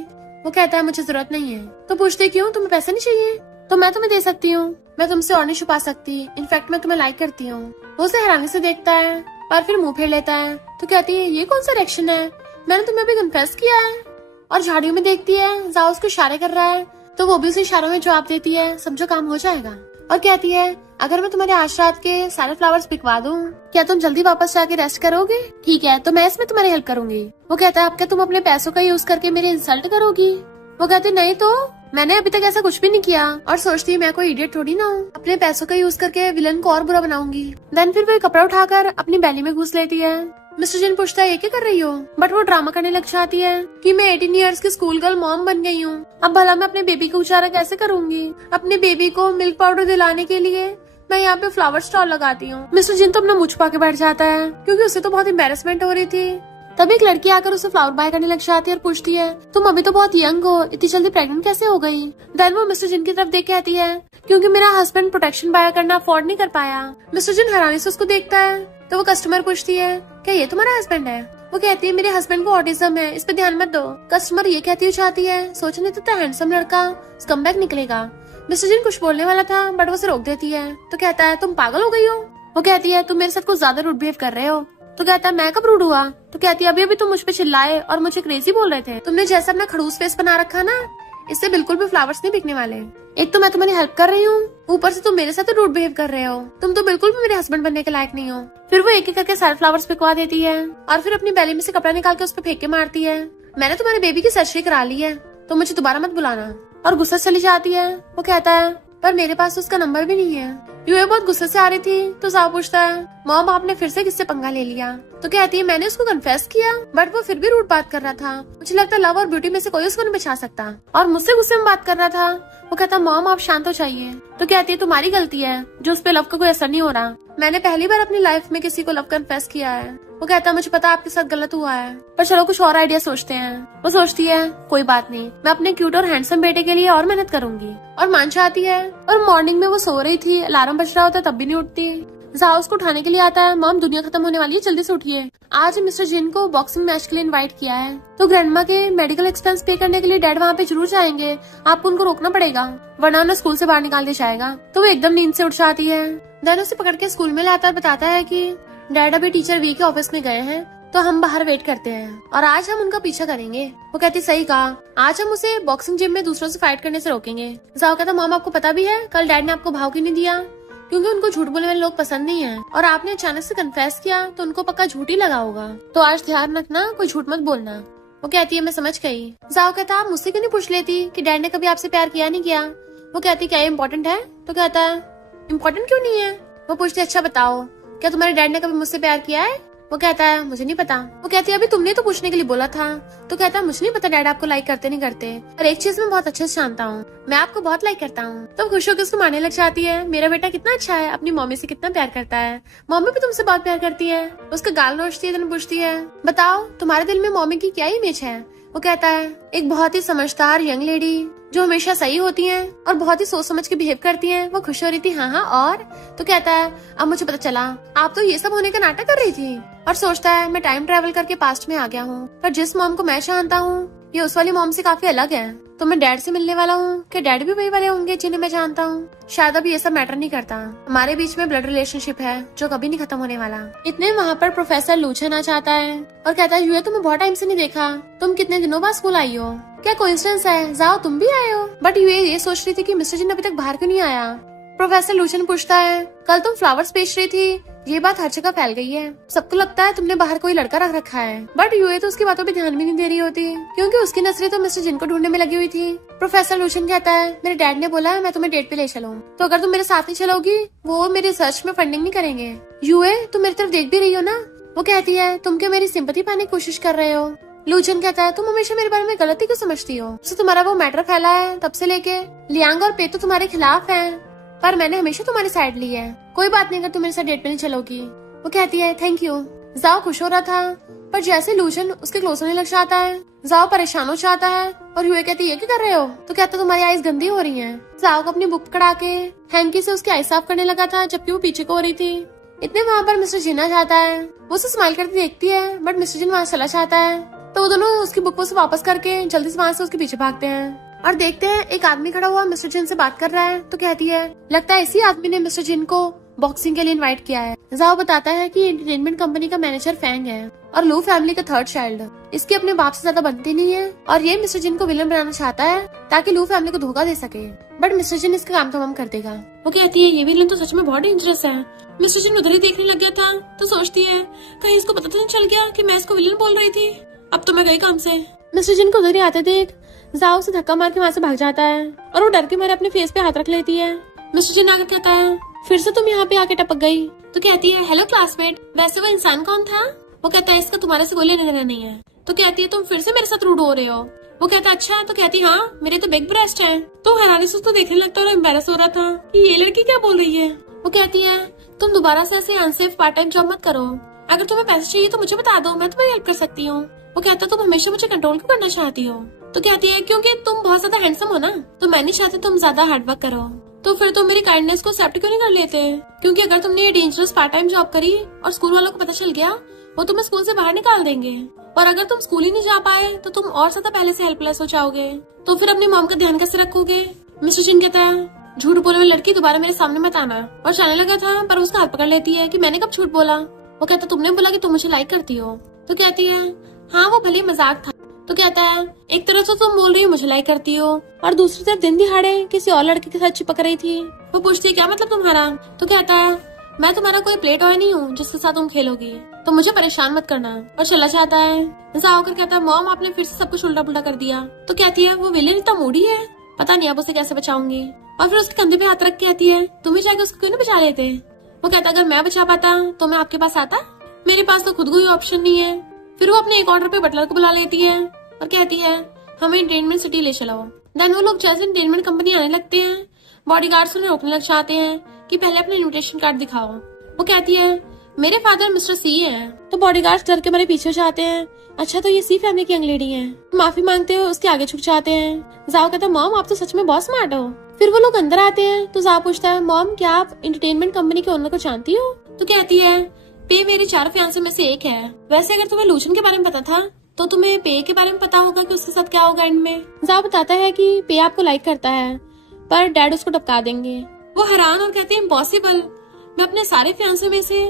वो कहता है मुझे जरूरत नहीं है। तो पूछते क्यों, तुम्हें पैसे नहीं चाहिए? तो मैं तुम्हें दे सकती हूँ, मैं तुमसे और नहीं छुपा सकती, इनफैक्ट मैं तुम्हें लाइक करती हूँ। वो उसे हैरानी से देखता है और फिर मुंह फेर लेता है। तो कहती है ये कौन सा रिएक्शन है, मैंने तुम्हें अभी कन्फेस किया है। और झाड़ियों में देखती है जाओ उसको इशारे कर रहा है, तो वो भी उसे इशारों में जवाब देती है समझो काम हो जाएगा। और कहती है अगर मैं तुम्हारे आज रात के सारे फ्लावर्स पिकवा दूं, क्या तुम जल्दी वापस जाके रेस्ट करोगे? ठीक है, तो मैं इसमें तुम्हारी हेल्प करूंगी। वो कहता है अब क्या तुम अपने पैसों का यूज करके मेरी इंसल्ट करोगी? वो कहती नहीं तो मैंने अभी तक ऐसा कुछ भी नहीं किया। और सोचती है मैं कोई इडियट थोड़ी ना हूँ, अपने पैसों का यूज करके विलन को और बुरा बनाऊंगी। देन फिर वो कपड़ा उठाकर अपनी बैली में घुस लेती है। मिस्टर जिन पूछता है ये क्या कर रही हो, बट वो ड्रामा करने लग जाती है कि मैं 18 इयर्स की स्कूल गर्ल मॉम बन गई हूँ, अब भला मैं अपने बेबी को गुजारा कैसे करूंगी। अपने बेबी को मिल्क पाउडर दिलाने के लिए मैं यहाँ पे फ्लावर स्टॉल लगाती हूँ। मिस्टर जिन तो अपना मुंह छुपा के बैठ जाता है क्योंकि उसे तो बहुत एम्बेरसमेंट हो रही थी। तभी एक लड़की आकर उसे फ्लावर बाय करने लग जाती है और पूछती है तुम अभी तो बहुत यंग हो, इतनी जल्दी प्रेग्नेंट कैसे हो गई? देन वो मिस्टर जिन की तरफ देख कहती है क्योंकि मेरा हस्बैंड प्रोटेक्शन बाय करना अफोर्ड नहीं कर पाया। मिस्टर जिन हैरानी से उसको देखता है। तो वो कस्टमर पूछती है क्या ये तुम्हारा हस्बैंड है? वो कहती है मेरे हस्बैंड को ऑटिज्म है, इस पे ध्यान मत दो। कस्टमर ये कहती हुई चाहती है सोचने तो हैंडसम लड़का स्कमबैग निकलेगा। मिस्टर जिन कुछ बोलने वाला था बट वो उसे रोक देती है। तो कहता है तुम पागल हो गई हो? वो कहती है तुम मेरे साथ कुछ ज्यादा रूड बिहेव कर रहे हो। तो कहता है मैं कब रूड हुआ? तो कहती है अभी तुम मुझ पे चिल्लाए और मुझे क्रेजी बोल रहे थे। तुमने जैसा अपना खड़ूस फेस बना रखा ना, इससे बिल्कुल भी फ्लावर्स नहीं बिकने वाले। एक तो मैं तुम्हारी हेल्प कर रही हूँ, ऊपर से तुम मेरे साथ रूड बिहेव कर रहे हो। तुम तो बिल्कुल भी मेरे हस्बैंड बनने के लायक नहीं हो। फिर वो एक एक करके सारे फ्लावर्स पिकवा देती है और फिर अपनी बैली में से कपड़ा निकाल के उस पर फेंक के मारती है। मैंने तुम्हारे बेबी की सर्जरी करा ली है, तो मुझे दोबारा मत बुलाना। और गुस्सा चली जाती है। वो कहता है पर मेरे पास उसका नंबर भी नहीं है। यूए बहुत गुस्से से आ रही थी। तो साहब पूछता है मॉम आपने फिर से किससे पंगा ले लिया? तो कहती है मैंने उसको कन्फेस किया बट वो फिर भी रूड बात कर रहा था। मुझे लगता है लव और ब्यूटी में से कोई उसको नहीं बचा सकता, और मुझसे गुस्से में बात कर रहा था। वो कहता मॉम आप शांत हो जाइए। तो कहती है तुम्हारी गलती है जो उस पे लव का कोई असर नहीं हो रहा। मैंने पहली बार अपनी लाइफ में किसी को लव कन्फेस किया है। वो कहता है मुझे पता आपके साथ गलत हुआ है, पर चलो कुछ और आइडिया सोचते हैं। वो सोचती है कोई बात नहीं, मैं अपने क्यूट और हैंडसम बेटे के लिए और मेहनत करूंगी। और मान जाती है। और मॉर्निंग में वो सो रही थी, अलार्म बज रहा होता तब भी नहीं उठती। जाओ उसको उठाने के लिए आता है। मॉम दुनिया खत्म होने वाली है, जल्दी से उठिए। आज मिस्टर जिन को बॉक्सिंग मैच के लिए इनवाइट किया है, तो ग्रैंडमा के मेडिकल एक्सपेंस पे करने के लिए डैड वहाँ पे जरूर जाएंगे। आपको उनको रोकना पड़ेगा वरना उन्हें स्कूल से बाहर निकाल दिया जाएगा। तो वो एकदम नींद से उठ जाती है। डैड उसे पकड़ के स्कूल में लाता और बताता है कि डैड अभी टीचर वी के ऑफिस में गए हैं, तो हम बाहर वेट करते हैं और आज हम उनका पीछा करेंगे। वो कहती सही कहा, आज हम उसे बॉक्सिंग जिम में दूसरों से फाइट करने से रोकेंगे। जाओ कहता मॉम आपको पता भी है कल डैड ने आपको भाव क्यों नहीं दिया? क्योंकि उनको झूठ बोलने वाले लोग पसंद नहीं है, और आपने अचानक से कन्फेस किया तो उनको पक्का झूठ ही लगा होगा। तो आज ध्यान रखना, कोई झूठ मत बोलना। वो कहती है मैं समझ गई। जाओ कहता आप मुझसे क्यों नहीं पूछ लेती कि डैड ने कभी आपसे प्यार किया नहीं किया? वो कहती क्या ये इम्पोर्टेंट है? तो कहता है इम्पोर्टेंट क्यों नहीं है? वो पूछती अच्छा बताओ क्या तुम्हारे डैड ने कभी मुझसे प्यार किया है? वो कहता है मुझे नहीं पता। वो कहती है अभी तुमने तो पूछने के लिए बोला था। तो कहता है मुझे नहीं पता डैड आपको लाइक करते नहीं करते, और एक चीज मैं बहुत अच्छे से जानता हूँ, मैं आपको बहुत लाइक करता हूँ। तो खुश होकर उसको मारने लग जाती है मेरा बेटा कितना अच्छा है, अपनी मम्मी से कितना प्यार करता है, मम्मी भी तुमसे बहुत प्यार करती है। उसका गाल नोचती है, पूछती है बताओ तुम्हारे दिल में मम्मी की क्या इमेज है? वो कहता है एक बहुत ही समझदार यंग लेडी जो हमेशा सही होती हैं और बहुत ही सोच समझ के बिहेव करती हैं। वो खुश हो रही थी हाँ और? तो कहता है अब मुझे पता चला आप तो ये सब होने का नाटक कर रही थी। और सोचता है मैं टाइम ट्रेवल करके पास्ट में आ गया हूँ, पर जिस मॉम को मैं जानता हूँ ये उस वाली मॉम से काफी अलग है। तो मैं डैड से मिलने वाला हूँ, क्या डैड भी वही वाले होंगे जिन्हें मैं जानता हूँ? शायद अब ये सब मैटर नहीं करता, हमारे बीच में ब्लड रिलेशनशिप है जो कभी नहीं खत्म होने वाला। इतने वहाँ पर प्रोफेसर लूचन आ जाता है और कहता है यूए तुम्हें बहुत टाइम से नहीं देखा, तुम कितने दिनों बाद स्कूल आई हो? क्या कोइंसिडेंस है, जाओ तुम भी आए हो? बट ये सोच रही थी कि मिस्टर जिन अभी तक बाहर क्यों नहीं आया। प्रोफेसर लूचन पूछता है कल तुम फ्लावर्स बेच रही थी, ये बात हर जगह फैल गई है, सबको लगता है तुमने बाहर कोई लड़का रख रखा है। बट यूए तो उसकी बातों पे ध्यान भी नहीं दे रही होती क्योंकि उसकी नजरें तो मिस्टर जिन को ढूंढने में लगी हुई थी। प्रोफेसर लूचन कहता है मेरे डैड ने बोला है मैं तुम्हें डेट पे ले चलूं, तो अगर तुम मेरे साथ नहीं चलोगी वो मेरे रिसर्च में फंडिंग नहीं करेंगे। यूए तुम मेरी तरफ देख भी रही हो ना? वो कहती है तुम क्या मेरी सिंपैथी पाने की कोशिश कर रहे हो? लूचन कहता है तुम हमेशा मेरे बारे में गलती क्यों समझती हो? तो तुम्हारा वो मैटर फैला है तब से लेके लियांग और पे तो तुम्हारे खिलाफ है, पर मैंने हमेशा तुम्हारी साइड ली है। कोई बात नहीं अगर तुम मेरे साथ डेट पे नहीं चलोगी। वो कहती है थैंक यू। जाओ खुश हो रहा था, पर जैसे लूचन उसके क्लोज होने लग जाता है जाओ परेशान हो जाता है और यूए कहती है क्या कर रहे हो? तो कहता तुम्हारी आईज गंदी हो रही हैं। जाओ को अपनी बुक कड़ा के हैंकी से उसकी आई साफ करने लगा था जबकि वो पीछे को हो रही थी। इतने वहाँ पर मिस्टर जिन आ जाता है, वो उसे स्माइल करती देखती है बट मिस्टर जिन वहाँ चला जाता है। तो वो दोनों उसकी बुक से वापस करके जल्दी से वहाँ से उसके पीछे भागते हैं और देखते हैं एक आदमी खड़ा हुआ मिस्टर जिन से बात कर रहा है। तो कहती है लगता है इसी आदमी ने मिस्टर जिन को बॉक्सिंग के लिए इनवाइट किया है। जाओ बताता है कि एंटरटेनमेंट कंपनी का मैनेजर फैंग है और लू फैमिली का थर्ड चाइल्ड। इसकी अपने बाप से ज्यादा बनती नहीं है और ये मिस्टर जिन को विलन बनाना चाहता है ताकि लू फैमिली को धोखा दे सके, बट मिस्टर जिन इसका काम तमाम कर देगा। वो कहती है ये विलन तो सच में बहुत डेंजरस है। मिस्टर जिन उधर ही देखने लग गया था तो सोचती है कहीं इसको पता तो नहीं चल गया कि मैं इसको विलन बोल रही थी। अब तो मैं गई काम से। मिस्टर जिन को उधर ही आते देख जाओ से धक्का मार के वहाँ से भाग जाता है और वो डर के मारे अपने फेस पे हाथ रख लेती है। मिस्टर जिन आकर कहता है फिर से तुम यहाँ पे आके टपक गई। तो कहती है हेलो क्लासमेट, वैसे वो इंसान कौन था? वो कहता है इसका तुम्हारे से कोई लेना देना नहीं है। तो कहती है तुम फिर से मेरे साथ रूड हो रहे हो। वो कहता है अच्छा। तो कहती है हाँ मेरे तो बिग ब्रेस्ट है। तो हैरानी से उसको देखने लगता और एम्बैरस हो रहा था कि ये लड़की क्या बोल रही है। वो कहती है तुम दोबारा से ऐसे अनसेफ पार्ट टाइम जॉब मत करो। अगर तुम्हें पैसे चाहिए तो मुझे बता दो, मैं तुम्हारी हेल्प कर सकती हूँ। वो कहता है तुम हमेशा मुझे कंट्रोल क्यों करना चाहती हो? तो कहती है क्योंकि तुम बहुत ज्यादा हैंडसम हो ना, तो मैं नहीं चाहती तुम ज्यादा हार्डवर्क करो। तो फिर तुम मेरी काइंडनेस को एक्सेप्ट क्यों नहीं कर लेते? क्योंकि अगर तुमने ये डेंजरस पार्ट टाइम जॉब करी और स्कूल वालों को पता चल गया वो तुम्हें स्कूल से बाहर निकाल देंगे, और अगर तुम स्कूल ही नहीं जा पाए तो तुम और ज्यादा पहले से हेल्पलेस हो जाओगे। तो फिर अपनी मॉम का ध्यान कैसे रखोगे? मिस्टर जिन कहता है झूठ बोले वाली लड़की दोबारा मेरे सामने मत आना। और जाने लगा था पर उसका हाथ पकड़ लेती है कि मैंने कब झूठ बोला। वो कहता तुमने बोला कि तुम मुझे लाइक करती हो। तो कहती है हाँ वो भले मजाक था। तो कहता है एक तरह से तुम बोल रही हो मुझे लाइक करती हो और दूसरी तरफ दिन दिहाड़े किसी और लड़के के साथ चिपक रही थी। वो पूछती है क्या मतलब तुम्हारा? तो कहता है मैं तुम्हारा कोई प्ले टॉय नहीं हूँ जिसके साथ तुम खेलोगी, तो मुझे परेशान मत करना। और चला जाता है। जाओ कर कहता है मॉम आपने फिर से सब कुछ उल्टा पुल्टा कर दिया। तो कहती है वो विलेन इतना मूडी है, पता नहीं अब उसे कैसे बचाऊंगी। और फिर उसके कंधे पे हाथ रख के कहती है तुम ही जाके उसको क्यों नहीं बचा लेते? वो कहता अगर मैं बचा पाता तो मैं आपके पास आता, मेरे पास तो खुद कोई ऑप्शन नहीं है। फिर वो अपने एक ऑर्डर पे बटलर को बुला लेती है और कहती है हमें एंटरटेनमेंट सिटी ले चलाओ। देन वो लोग जैसे एंटरटेनमेंट कंपनी आने लगते हैं बॉडीगार्ड्स उन्हें रोकने लग जाते हैं कि पहले अपना इन्विटेशन कार्ड दिखाओ। वो कहती है मेरे फादर मिस्टर सी हैं। तो बॉडीगार्ड्स डर के मारे पीछे जाते हैं। अच्छा तो ये सी फैमिली की यंग लेडी है। माफी मांगते हुए उसके आगे झुक जाते हैं। जाओ कहता है मॉम आप तो सच में बहुत स्मार्ट हो। फिर वो लोग अंदर आते हैं तो जाओ पूछता है मॉम क्या आप एंटरटेनमेंट कंपनी के ओनर को जानती हो? तो कहती है पे मेरे 4 फियांसे में से एक है। वैसे अगर तुम्हें लूशन के बारे में पता था तो तुम्हें पे के बारे में पता होगा कि उसके साथ क्या होगा एंड में। जाओ बताता है कि पे आपको लाइक करता है पर डैड उसको टपका देंगे। वो हैरान और कहते हैं इम्पॉसिबल, मैं अपने सारे फियांसे में से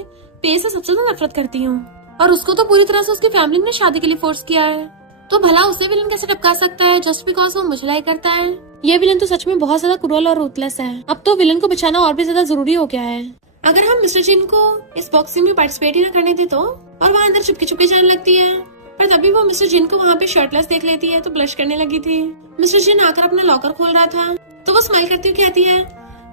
पे से सबसे ज्यादा नफरत करती हूँ और उसको तो पूरी तरह से उसकी फैमिली ने शादी के लिए फोर्स किया है, तो भला उसे विलन कैसे टपका सकता है जस्ट बिकॉज वो मुझे लाइक करता है। ये विलन तो सच में बहुत ज्यादा क्रूअल और रूथलेस है। अब तो विलन को बचाना और भी ज्यादा जरूरी हो गया है। अगर हम मिस्टर जिन को इस बॉक्सिंग में पार्टिसिपेट ही न करने दे तो, और वहाँ अंदर चुपके चुपके जाने लगती है, पर तभी वो मिस्टर जिन को वहाँ पे शर्टलेस देख लेती है तो ब्लश करने लगी थी। मिस्टर जिन आकर अपना लॉकर खोल रहा था तो वो स्माइल करती हुई कहती है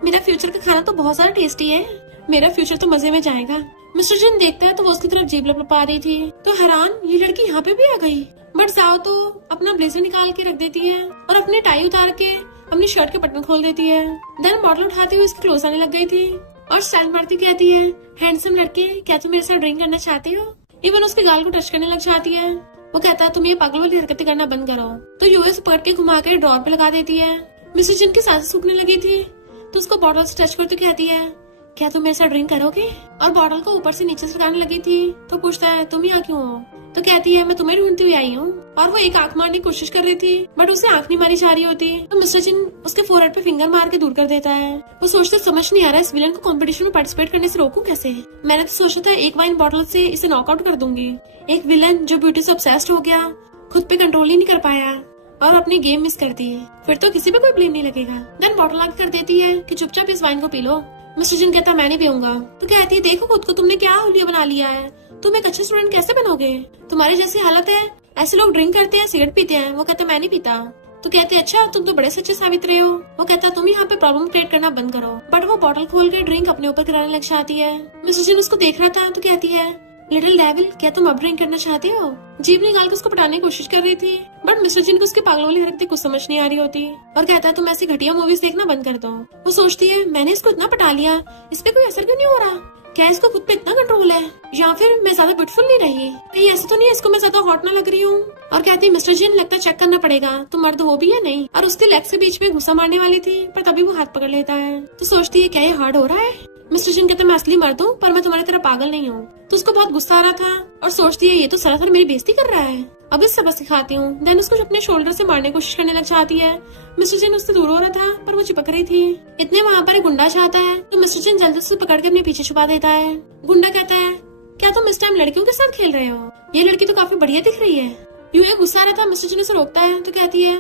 मेरा फ्यूचर का खाना तो बहुत सारा टेस्टी है, मेरा फ्यूचर तो मजे में जाएगा। मिस्टर जिन देखता है तो वो उसकी तरफ जीभ लपा रही थी तो हैरान ये लड़की यहाँ पे भी आ गई। बट जाओ तो अपना ब्लेजर निकाल के रख देती है और अपनी टाई उतार के अपनी शर्ट के बटन खोल देती है। देन बॉटल उठाते हुए इसके क्लोज आने लग गई थी और स्टाइल मारती कहती है हैंडसम लड़के क्या तुम मेरे साथ ड्रिंक करना चाहते हो? इवन उसके गाल को टच करने लग जाती है। वो कहता है तुम ये पागल वाली हरकतें करना बंद करो। तो यूएस पकड़ के घुमा के ड्रॉर पे लगा देती है। मिस्टर जिन की सांसें सूखने लगी थी तो उसको बॉटल से टच करते कहती है क्या तुम मेरे साथ ड्रिंक करोगे? और बॉटल को ऊपर से नीचे सरकाने लगी थी तो पूछता है तुम यहाँ क्यों हो? तो कहती है मैं तुम्हें ढूंढती हुई आई हूँ। और वो एक आंख मारने की कोशिश कर रही थी बट उसे आंख नहीं मारी जा रही होती तो मिस्टर जिन उसके फोरहेड पे फिंगर मार के दूर कर देता है। वो सोचते समझ नहीं आ रहा इस विलन को कंपटीशन में पार्टिसिपेट करने से रोकूं कैसे। मैंने तो सोचा था एक वाइन बॉटल से इसे नॉकआउट कर दूंगी। एक विलन जो ब्यूटी से ऑब्सेस्ड हो गया, खुद पे कंट्रोल ही नहीं कर पाया और अपनी गेम मिस कर दी, फिर तो किसी पे कोई ब्लेम नहीं लगेगा। देन बॉटल आगे कर देती है कि चुपचाप इस वाइन को पी लो। मिस्टर जिन कहता मैं नहीं पीऊंगा। तो कहती है देखो खुद को तुमने क्या हुलिया बना लिया है, तुम एक अच्छे स्टूडेंट कैसे बनोगे? तुम्हारी जैसी हालत है, ऐसे लोग ड्रिंक करते हैं सिगरेट पीते हैं। वो कहते मैं नहीं पीता। तो कहते अच्छा तुम तो बड़े सच्चे साबित रहे हो। वो कहता तुम यहाँ पे प्रॉब्लम क्रिएट करना बंद करो। बट वो बॉटल खोल के ड्रिंक अपने ऊपर गिराने लग जाती है। मिस्टर जिन उसको देख रहा था तो कहती है लिटिल डेविल क्या तुम अब ड्रिंक करना चाहते हो? जीभ निकाल के उसको पटाने की कोशिश कर रही थी बट मिस्टर जिन को उसके पागलों वाली हरकतें कुछ समझ नहीं आ रही होती और कहता है तुम ऐसी घटिया मूवीज देखना बंद कर दो। वो सोचती है मैंने इसको इतना पटा लिया, इस पे कोई असर क्यों नहीं हो रहा? क्या इसको खुद पे इतना कंट्रोल है या फिर मैं ज्यादा ब्यूटीफुल नहीं रही? कहीं ऐसा तो नहीं है इसको मैं ज्यादा हॉट ना लग रही हूँ? और कहती है मिस्टर जिन लगता है चेक करना पड़ेगा तुम मर्द हो भी या नहीं। और उसके लेग्स के बीच में घुसा मारने वाली थी पर तभी वो हाथ पकड़ लेता है तो सोचती है क्या ये हार्ड हो रहा है? मिस्टर जिन कहते मैं असली मर्द हूँ पर मैं तुम्हारी तरह पागल नहीं हूँ। तो उसको बहुत गुस्सा आ रहा था और सोचती है ये तो सरासर मेरी बेइज्जती कर रहा है, अब इस सबक सिखाती हूँ। देन उसको अपने शोल्डर से मारने की कोशिश करने लग जाती है। मिस्टर जिन उससे दूर हो रहा था पर वो चिपक रही थी। इतने वहाँ पर एक गुंडा चाहता है तो मिस्टर जिन जल्दी से पकड़ के अपने पीछे छुपा देता है। गुंडा कहता है क्या तुम इस टाइम लड़कियों के साथ खेल रहे हो, ये लड़की तो काफी बढ़िया दिख रही है। यूए गुस्सा आ रहा था, मिस्टर जिन उसे रोकता है तो कहती है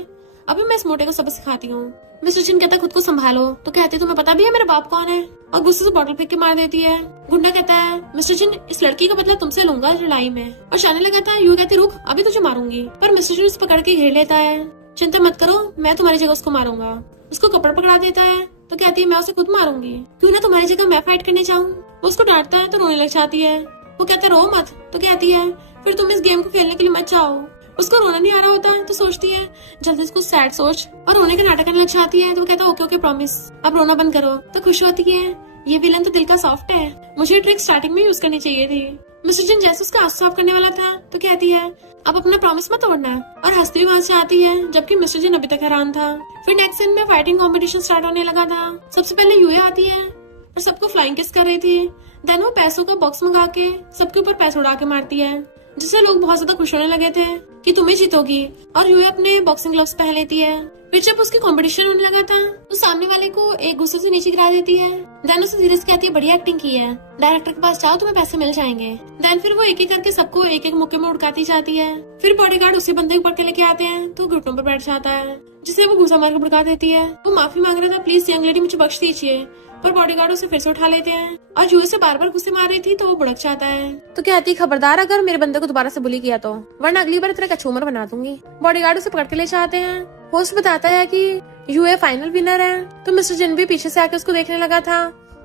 अभी मैं इस मोटे को सबक सिखाती हूँ। मिस्टर जिन कहता है खुद को संभालो, तो कहती है तुम्हें पता भी है मेरा बाप कौन है, और गुस्से से बॉटल फेंक के मार देती है। गुंडा कहता है मिस्टर जिन इस लड़की का बदला तुमसे लूंगा लड़ाई में, और जाने लगा था। यू कहती रुक अभी तुझे मारूंगी, पर मिस्टर जिन उसे पकड़ के घेर लेता है। चिंता मत करो मैं तुम्हारी जगह उसको मारूंगा। उसको कपड़ा पकड़ा देता है तो कहती है मैं उसे खुद मारूंगी, क्यों ना तुम्हारी जगह मैं फाइट करने जाऊँ। वो उसको डांटता है तो रोने लग जाती है। वो कहता है रो मत, तो कहती है फिर तुम इस गेम को खेलने के लिए मत जाओ। उसको रोना नहीं आ रहा होता तो सोचती है जल्दी उसको सैड सोच, और रोने का नाटक करने लग जाती है। तो वो कहता है ओके ओके प्रॉमिस, अब रोना बंद करो। तो खुश होती है, ये विलन तो दिल का सॉफ्ट है, मुझे ट्रिक स्टार्टिंग में यूज करनी चाहिए थी। मिस्टर जिन जैसे उसका आंसू साफ करने वाला था तो कहती है अब अपना प्रॉमिस मत तोड़ना, और हंसती हुई वहाँ से आती है, जबकि मिस्टर जिन अभी तक हैरान था। फिर नेक्स्ट सीन में फाइटिंग कंपटीशन स्टार्ट होने लगा था। सबसे पहले यूए आती है और सबको फ्लाइंग किस कर रही थी। देन वो पैसों का बॉक्स मंगा के सबके ऊपर पैसे उड़ा के मारती है, जिससे लोग बहुत ज्यादा खुश होने लगे थे कि तुम्हें जीतोगी, और यूए अपने बॉक्सिंग ग्लव्स पहन लेती है। फिर जब उसकी कंपटीशन होने लगा था तो सामने वाले को एक गुस्से से नीचे गिरा देती है। देन उसे धीरे से कहती है बढ़िया एक्टिंग की है, डायरेक्टर के पास जाओ तुम्हें पैसे मिल जाएंगे। देन फिर वो एक एक करके सबको एक एक मुक्के में उड़काती जाती है। फिर बॉडीगार्ड उसे बंदे ऊपर के लेके आते हैं तो घुटनों पर बैठ जाता है, जिसे वो घुसा मार के भड़का देती है। वो माफी मांग रहा था प्लीज यंग लेडी मुझे बख्श दीजिए, पर बॉडीगार्ड उसे फिर से उठा लेते हैं, और यूए से बार बार गुस्से मार रही थी तो वो भड़क जाता है। तो कहती है खबरदार अगर मेरे बंदे को दोबारा से बुली किया तो, वरना अगली बार तेरा कचूमर बना दूंगी। बॉडीगार्ड उसे पकड़ के ले जाते हैं। होस्ट बताता है कि यूए फाइनल विनर है। तो मिस्टर जिन भी पीछे से आके उसको देखने लगा था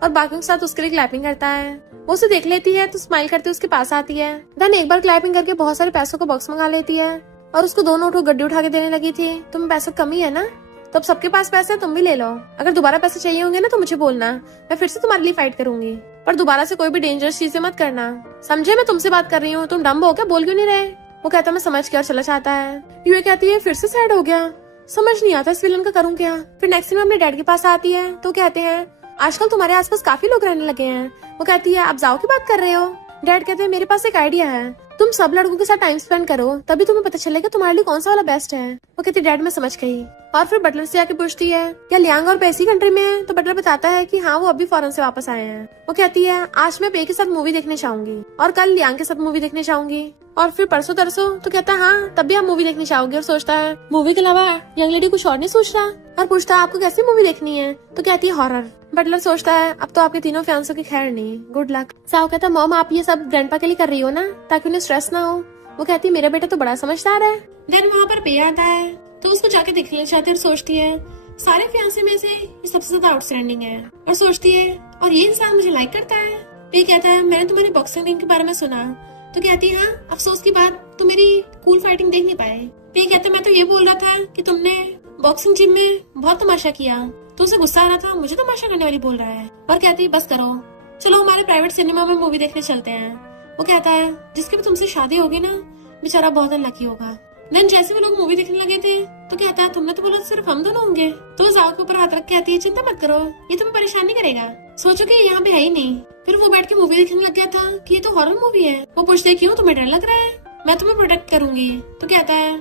और बाकियों के साथ उसके लिए क्लैपिंग करता है। वो उसे देख लेती है तो स्माइल करते उसके पास आती है। देन एक बार क्लैपिंग करके बहुत सारे पैसों का बॉक्स मंगा लेती है और उसको 2 नोट गड्डी उठा के देने लगी थी। तुम्हें पैसों कमी है ना, तो अब सबके पास पैसे है तुम भी ले लो, अगर दोबारा पैसे चाहिए होंगे ना तो मुझे बोलना, मैं फिर से तुम्हारे लिए फाइट करूंगी, पर दोबारा से कोई भी डेंजरस चीजें मत करना, समझे? मैं तुमसे बात कर रही हूँ, तुम डम्ब हो क्या, बोल क्यों नहीं रहे? वो कहता मैं समझ गया और चला जाता है। यूए कहती है फिर से सैड हो गया, समझ नहीं आता इस विलन का करूँ क्या। फिर नेक्स्ट में अपने डैड के पास आती है तो कहते हैं आजकल तुम्हारे आसपास काफी लोग रहने लगे हैं। वो कहती है आप जाओ की बात कर रहे हो। डैड कहते हैं मेरे पास एक आइडिया है, तुम सब लड़कों के साथ टाइम स्पेंड करो, तभी तुम्हें पता चलेगा तुम्हारे लिए कौन सा वाला बेस्ट है। वो कहती डैड मैं समझ गई। और फिर बटलर से आके पूछती है क्या लियांग और पे इसी कंट्री में है? तो बटलर बताता है कि हाँ वो अभी फॉरेन से वापस आए हैं। वो कहती है आज मैं पे के साथ मूवी देखने जाऊंगी और कल लियांग के साथ मूवी देखने जाऊंगी, और फिर परसों तरसों। तो कहता है हाँ तब भी आप मूवी देखने जाओगे, और सोचता है मूवी के अलावा यंग लेडी कुछ और नहीं सोच रहा, और पूछता है आपको कैसी मूवी देखनी है? तो कहती है हॉरर। बटलर सोचता है अब तो आपके तीनों फियांसों की खैर नहीं, गुड लक। साओ कहता मॉम आप ये सब ग्रैंडपा के लिए कर रही हो ना ताकि उन्हें स्ट्रेस ना हो। वो कहती मेरा बेटा तो बड़ा समझदार है। देन वहाँ पर पे आता है तो उसको जाके देखने चाहती है और सोचती है सारे फियांसे में से ये सबसे ज्यादा आउटस्टैंडिंग है, और सोचती है और ये इंसान मुझे लाइक करता है। पे कहता है मैंने तुम्हारी बॉक्सिंग रिंग के बारे में सुना। तो कहती है हाँ अफसोस की बात तुम मेरी कूल फाइटिंग देख नहीं पाए। पे कहते मैं तो ये बोल रहा था कि तुमने बॉक्सिंग जिम में बहुत तमाशा किया, तो उसे गुस्सा आ रहा था मुझे तमाशा करने वाली बोल रहा है, और कहती है बस करो चलो हमारे प्राइवेट सिनेमा में मूवी देखने चलते हैं। वो कहता है जिसके भी तुमसे शादी होगी ना बेचारा बहुत अनलकी होगा। देन जैसे वो लोग मूवी देखने लगे थे तो कहता है तुमने तो बोला सिर्फ हम दोनों होंगे। तो वो जाओ के ऊपर हाथ रख के आती है चिंता मत करो ये तुम्हें परेशान नहीं करेगा, सोचो कि यहाँ पे है ही नहीं। फिर वो बैठ के मूवी देखने लग गया था कि ये तो हॉरर मूवी है। वो पूछते क्यों तुम्हें डर लग रहा है? मैं तुम्हें प्रोटेक्ट करूंगी। तो कहता है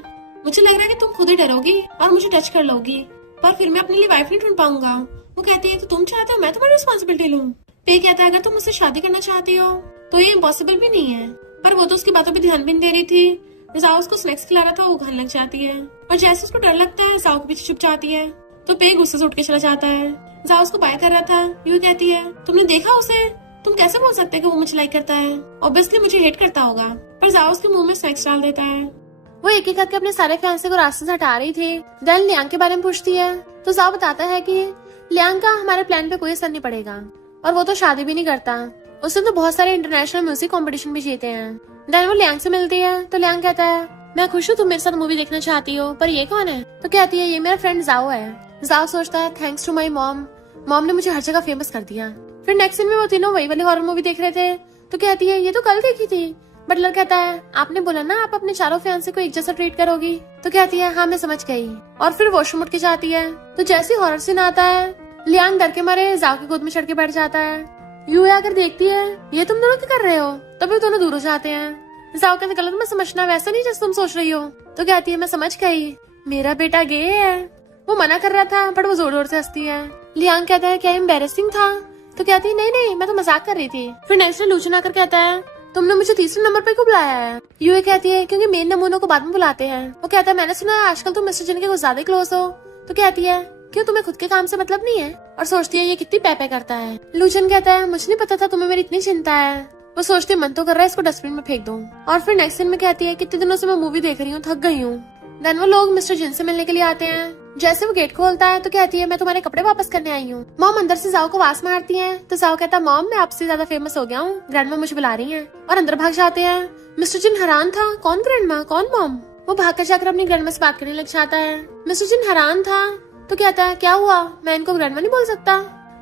मुझे लग रहा है कि तुम खुद ही डरोगी और मुझे टच कर लोगी, पर फिर मैं अपने लिए वाइफ नहीं ढूंढ पाऊंगा। वो कहती है तो तुम चाहते हो मैं तुम्हारी रिस्पॉन्सिबिलिटी लूं? पे कहता है अगर तुम मुझसे शादी करना चाहती हो तो ये इम्पॉसिबल भी नहीं है, पर वो तो उसकी बातों पे ध्यान भी नहीं दे रही थी। जाओ उसको स्नैक्स खिला रहा था वो खाने लग जाती है, और जैसे उसको डर लगता है जाओ के पीछे छुप जाती है। तो पे गुस्से से उठ के चला जाता है। जाओ उसको बाय कर रहा था, यूं कहती है तुमने देखा उसे, तुम कैसे बोल सकते हैं कि वो मुझे लाइक करता है, ऑब्वियसली मुझे हेट करता होगा। पर जाओ उसके मुंह में स्नैक्स डाल देता है। वो एक एक करके अपने सारे फियांसे को रास्ते से हटा रही थी। देन लियांग के बारे में पूछती है तो जाओ बताता है कि लियांग का हमारे प्लान पे कोई असर नहीं पड़ेगा, और वो तो शादी भी नहीं करता, उसने तो बहुत सारे इंटरनेशनल म्यूजिक कॉम्पिटिशन भी जीते हैं। देन वो लियांग से मिलती है तो लियांग कहता है मैं खुश हूँ तुम मेरे साथ मूवी देखना चाहती हो, पर ये कौन है? तो कहती है ये मेरा फ्रेंड जाओ है। जाओ सोचता है thanks to my mom, mom ने मुझे हर जगह फेमस कर दिया। फिर नेक्स्ट सीन में वो तीनों वही वाली हॉरर मूवी देख रहे थे तो कहती है ये तो कल देखी थी। बटलर कहता है आपने बोला ना आप अपने चारों फियांसे को एक जैसा ट्रीट करोगी। तो कहती है हाँ मैं समझ गई, और फिर वॉशरूम उठ के जाती है। तो जैसे हॉरर सीन आता है लियांग डर के मारे जाओ की गोद में चढ़ के बैठ जाता है। यू आकर देखती है, ये तुम दोनों क्या कर रहे हो? तभी दोनों दूर हो जाते हैं। जाओ कहते गलत मत समझना, वैसा नहीं जैसे तुम सोच रही हो। तो कहती है मैं समझ गई, मेरा बेटा गे है। वो मना कर रहा था बट वो जोर जोर से हंसती है। लियांग कहता है क्या एम्बेरसिंग था? तो कहती है नहीं नहीं, मैं तो मजाक कर रही थी। फिर नेक्स्ट डे लूचन आकर कहता है तुमने मुझे तीसरे नंबर पे क्यों बुलाया है? यूए कहती है क्योंकि मेन नमूनों को बाद में बुलाते हैं। वो कहता है मैंने सुना है आजकल तुम मिस्टर जिन के कुछ ज्यादा क्लोज हो। तो कहती है क्यों, तुम्हें खुद के काम से मतलब नहीं है? और सोचती है ये कितनी पैपे करता है। लूचन कहता है मुझे नहीं पता था तुम्हें मेरी इतनी चिंता है। वो सोचती है मन तो कर रहा है इसको डस्टबिन में फेंक दूं। और फिर नेक्स्ट दिन में कहती है कितने दिनों से मैं मूवी देख रही हूँ, थक गई हूँ। देन वो लोग मिस्टर जिन से मिलने के लिए आते हैं। जैसे वो गेट खोलता है तो कहती है मैं तुम्हारे कपड़े वापस करने आई हूँ। मॉम अंदर से जाओ को आवाज मारती है। तो जाओ कहता है मॉम मैं आपसे ज्यादा फेमस हो गया हूँ, ग्रैंडमा मुझे बुला रही है। और अंदर भाग जाते हैं। मिस्टर जिन हैरान था, कौन ग्रैंडमा कौन मॉम? वो भागकर जाकर अपनी ग्रैंडमा से बात करने लग जाता है। मिस्टर जिन हैरान था तो कहता है क्या हुआ, मैं इनको ग्रैंडमा नहीं बोल सकता?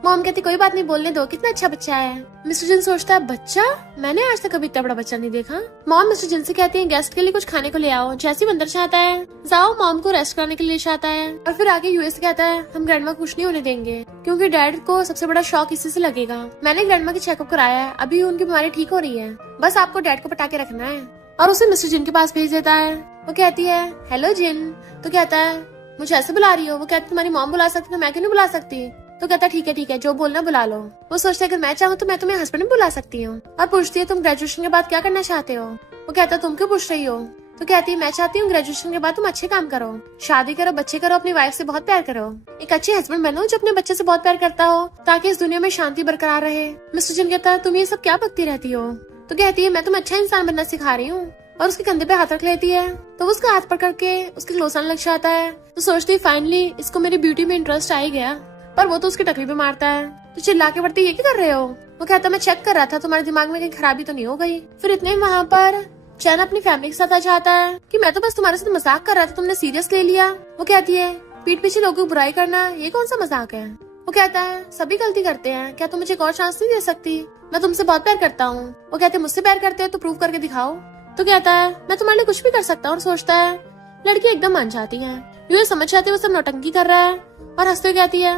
मॉम कहती कोई बात नहीं, बोलने दो, कितना अच्छा बच्चा है। मिस्टर जिन सोचता है बच्चा, मैंने आज तक कभी इतना बड़ा बच्चा नहीं देखा। मॉम मिस्टर जिन से कहती है गेस्ट के लिए कुछ खाने को ले आओ। जैसे ही अंदर चाहता है जाओ मॉम को रेस्ट कराने के लिए चाहता है। और फिर आगे यूएस कहता है हम ग्रैंडमा को कुछ नहीं होने देंगे क्योंकि डैड को सबसे बड़ा शौक इसी से लगेगा। मैंने ग्रैंडमा की चेकअप कराया है, अभी उनकी बीमारी ठीक हो रही है, बस आपको डैड को पटा के रखना है। और उसे मिस्टर जिन के पास भेज देता है। वो कहती है हेलो जिन। तो कहता है मुझे ऐसे बुला रही हो? वो कहती तुम्हारी मॉम बुला सकती तो मैं क्यों नहीं बुला सकती? तो कहता ठीक है जो बोलना बुला लो। वो सोचता है अगर मैं चाहूँ तो मैं तुम्हें हस्बैंड भी बुला सकती हूँ। और पूछती है तुम ग्रेजुएशन के बाद क्या करना चाहते हो? वो कहता तुम क्यों पूछ रही हो? तो कहती है मैं चाहती हूँ ग्रेजुएशन के बाद तुम अच्छे काम करो, शादी करो, बच्चे करो, अपनी वाइफ से बहुत प्यार करो, एक अच्छे हस्बैंड बनो जो अपने बच्चे से बहुत प्यार करता हो ताकि इस दुनिया में शांति बरकरार रहे। मिस्टर जिन कहता है तुम ये सब क्या बकती रहती हो? तो कहती है मैं तुम्हें अच्छा इंसान बनना सिखा रही हूँ। और उसके कंधे पे हाथ रख लेती है। तो वो उसका हाथ पकड़ के उसके क्लोज आने लग जाता है। तो सोचती है फाइनली इसको मेरी ब्यूटी में इंटरेस्ट आ ही गया। पर वो तो उसकी टकली पे मारता है। तो चिल्ला के पड़ती ये क्या कर रहे हो? वो कहता मैं चेक कर रहा था तुम्हारे दिमाग में कहीं खराबी तो नहीं हो गई। फिर इतने वहाँ पर चैन अपनी फैमिली के साथ आ जाता है कि मैं तो बस तुम्हारे साथ मजाक कर रहा था, तुमने सीरियस ले लिया। वो कहती है पीठ पीछे लोगों की बुराई करना ये कौन सा मजाक है? वो कहता है सभी गलती करते हैं, क्या तुम मुझे एक और चांस नहीं दे सकती? मैं तुमसे बहुत प्यार करता हूँ। वो कहते मुझसे प्यार करते हो तो प्रूव करके दिखाओ। तो कहता है मैं तुम्हारे लिए कुछ भी कर सकता हूँ। और सोचता है लड़की एकदम मान जाती है। यूँ समझ जाती है वो सब नौटंकी कर रहा है और हंसते हुए कहती है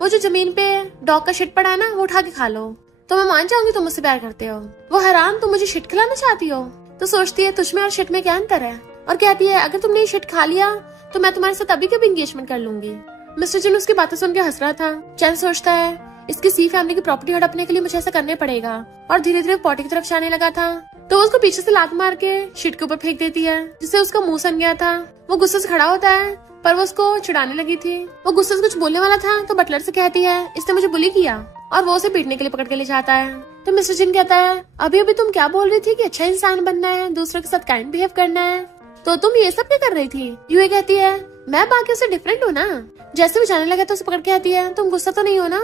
वो जो जमीन पे डॉग का शिट पड़ा है ना वो उठा के खा लो तो मैं मान जाऊंगी तुम मुझसे प्यार करते हो। वो हैरान तुम मुझे शिट खिलाना चाहती हो? तो सोचती है तुझमें और शिट में क्या अंतर है? और कहती है अगर तुमने ये शिट खा लिया तो मैं तुम्हारे साथ अभी कभी एंगेजमेंट कर लूंगी। मिस्टर जिन उसकी बातें सुन के हंस रहा था। चैन सोचता है इसकी सी फैमिली की प्रॉपर्टी हड़पने के लिए मुझे ऐसा करना पड़ेगा। और धीरे धीरे पॉटी की तरफ जाने लगा था तो उसको पीछे से लात मार के शिट के ऊपर फेंक देती है जिससे उसका मुंह सन गया था। वो गुस्से से खड़ा होता है पर वो उसको चिढ़ाने लगी थी। वो गुस्से से कुछ बोलने वाला था तो बटलर से कहती है इसने मुझे बुली किया और वो उसे पीटने के लिए पकड़ के ले जाता है। तो मिस्टर जिन कहता है अभी अभी तुम क्या बोल रही थी कि अच्छा इंसान बनना है, दूसरों के साथ काइंड बिहेव करना है, तो तुम ये सब क्या कर रही थी? यूए कहती है मैं बाकी से डिफरेंट हूँ ना। जैसे वो जाने लगा तो उसे पकड़ के आती है तुम गुस्सा तो नहीं हो ना?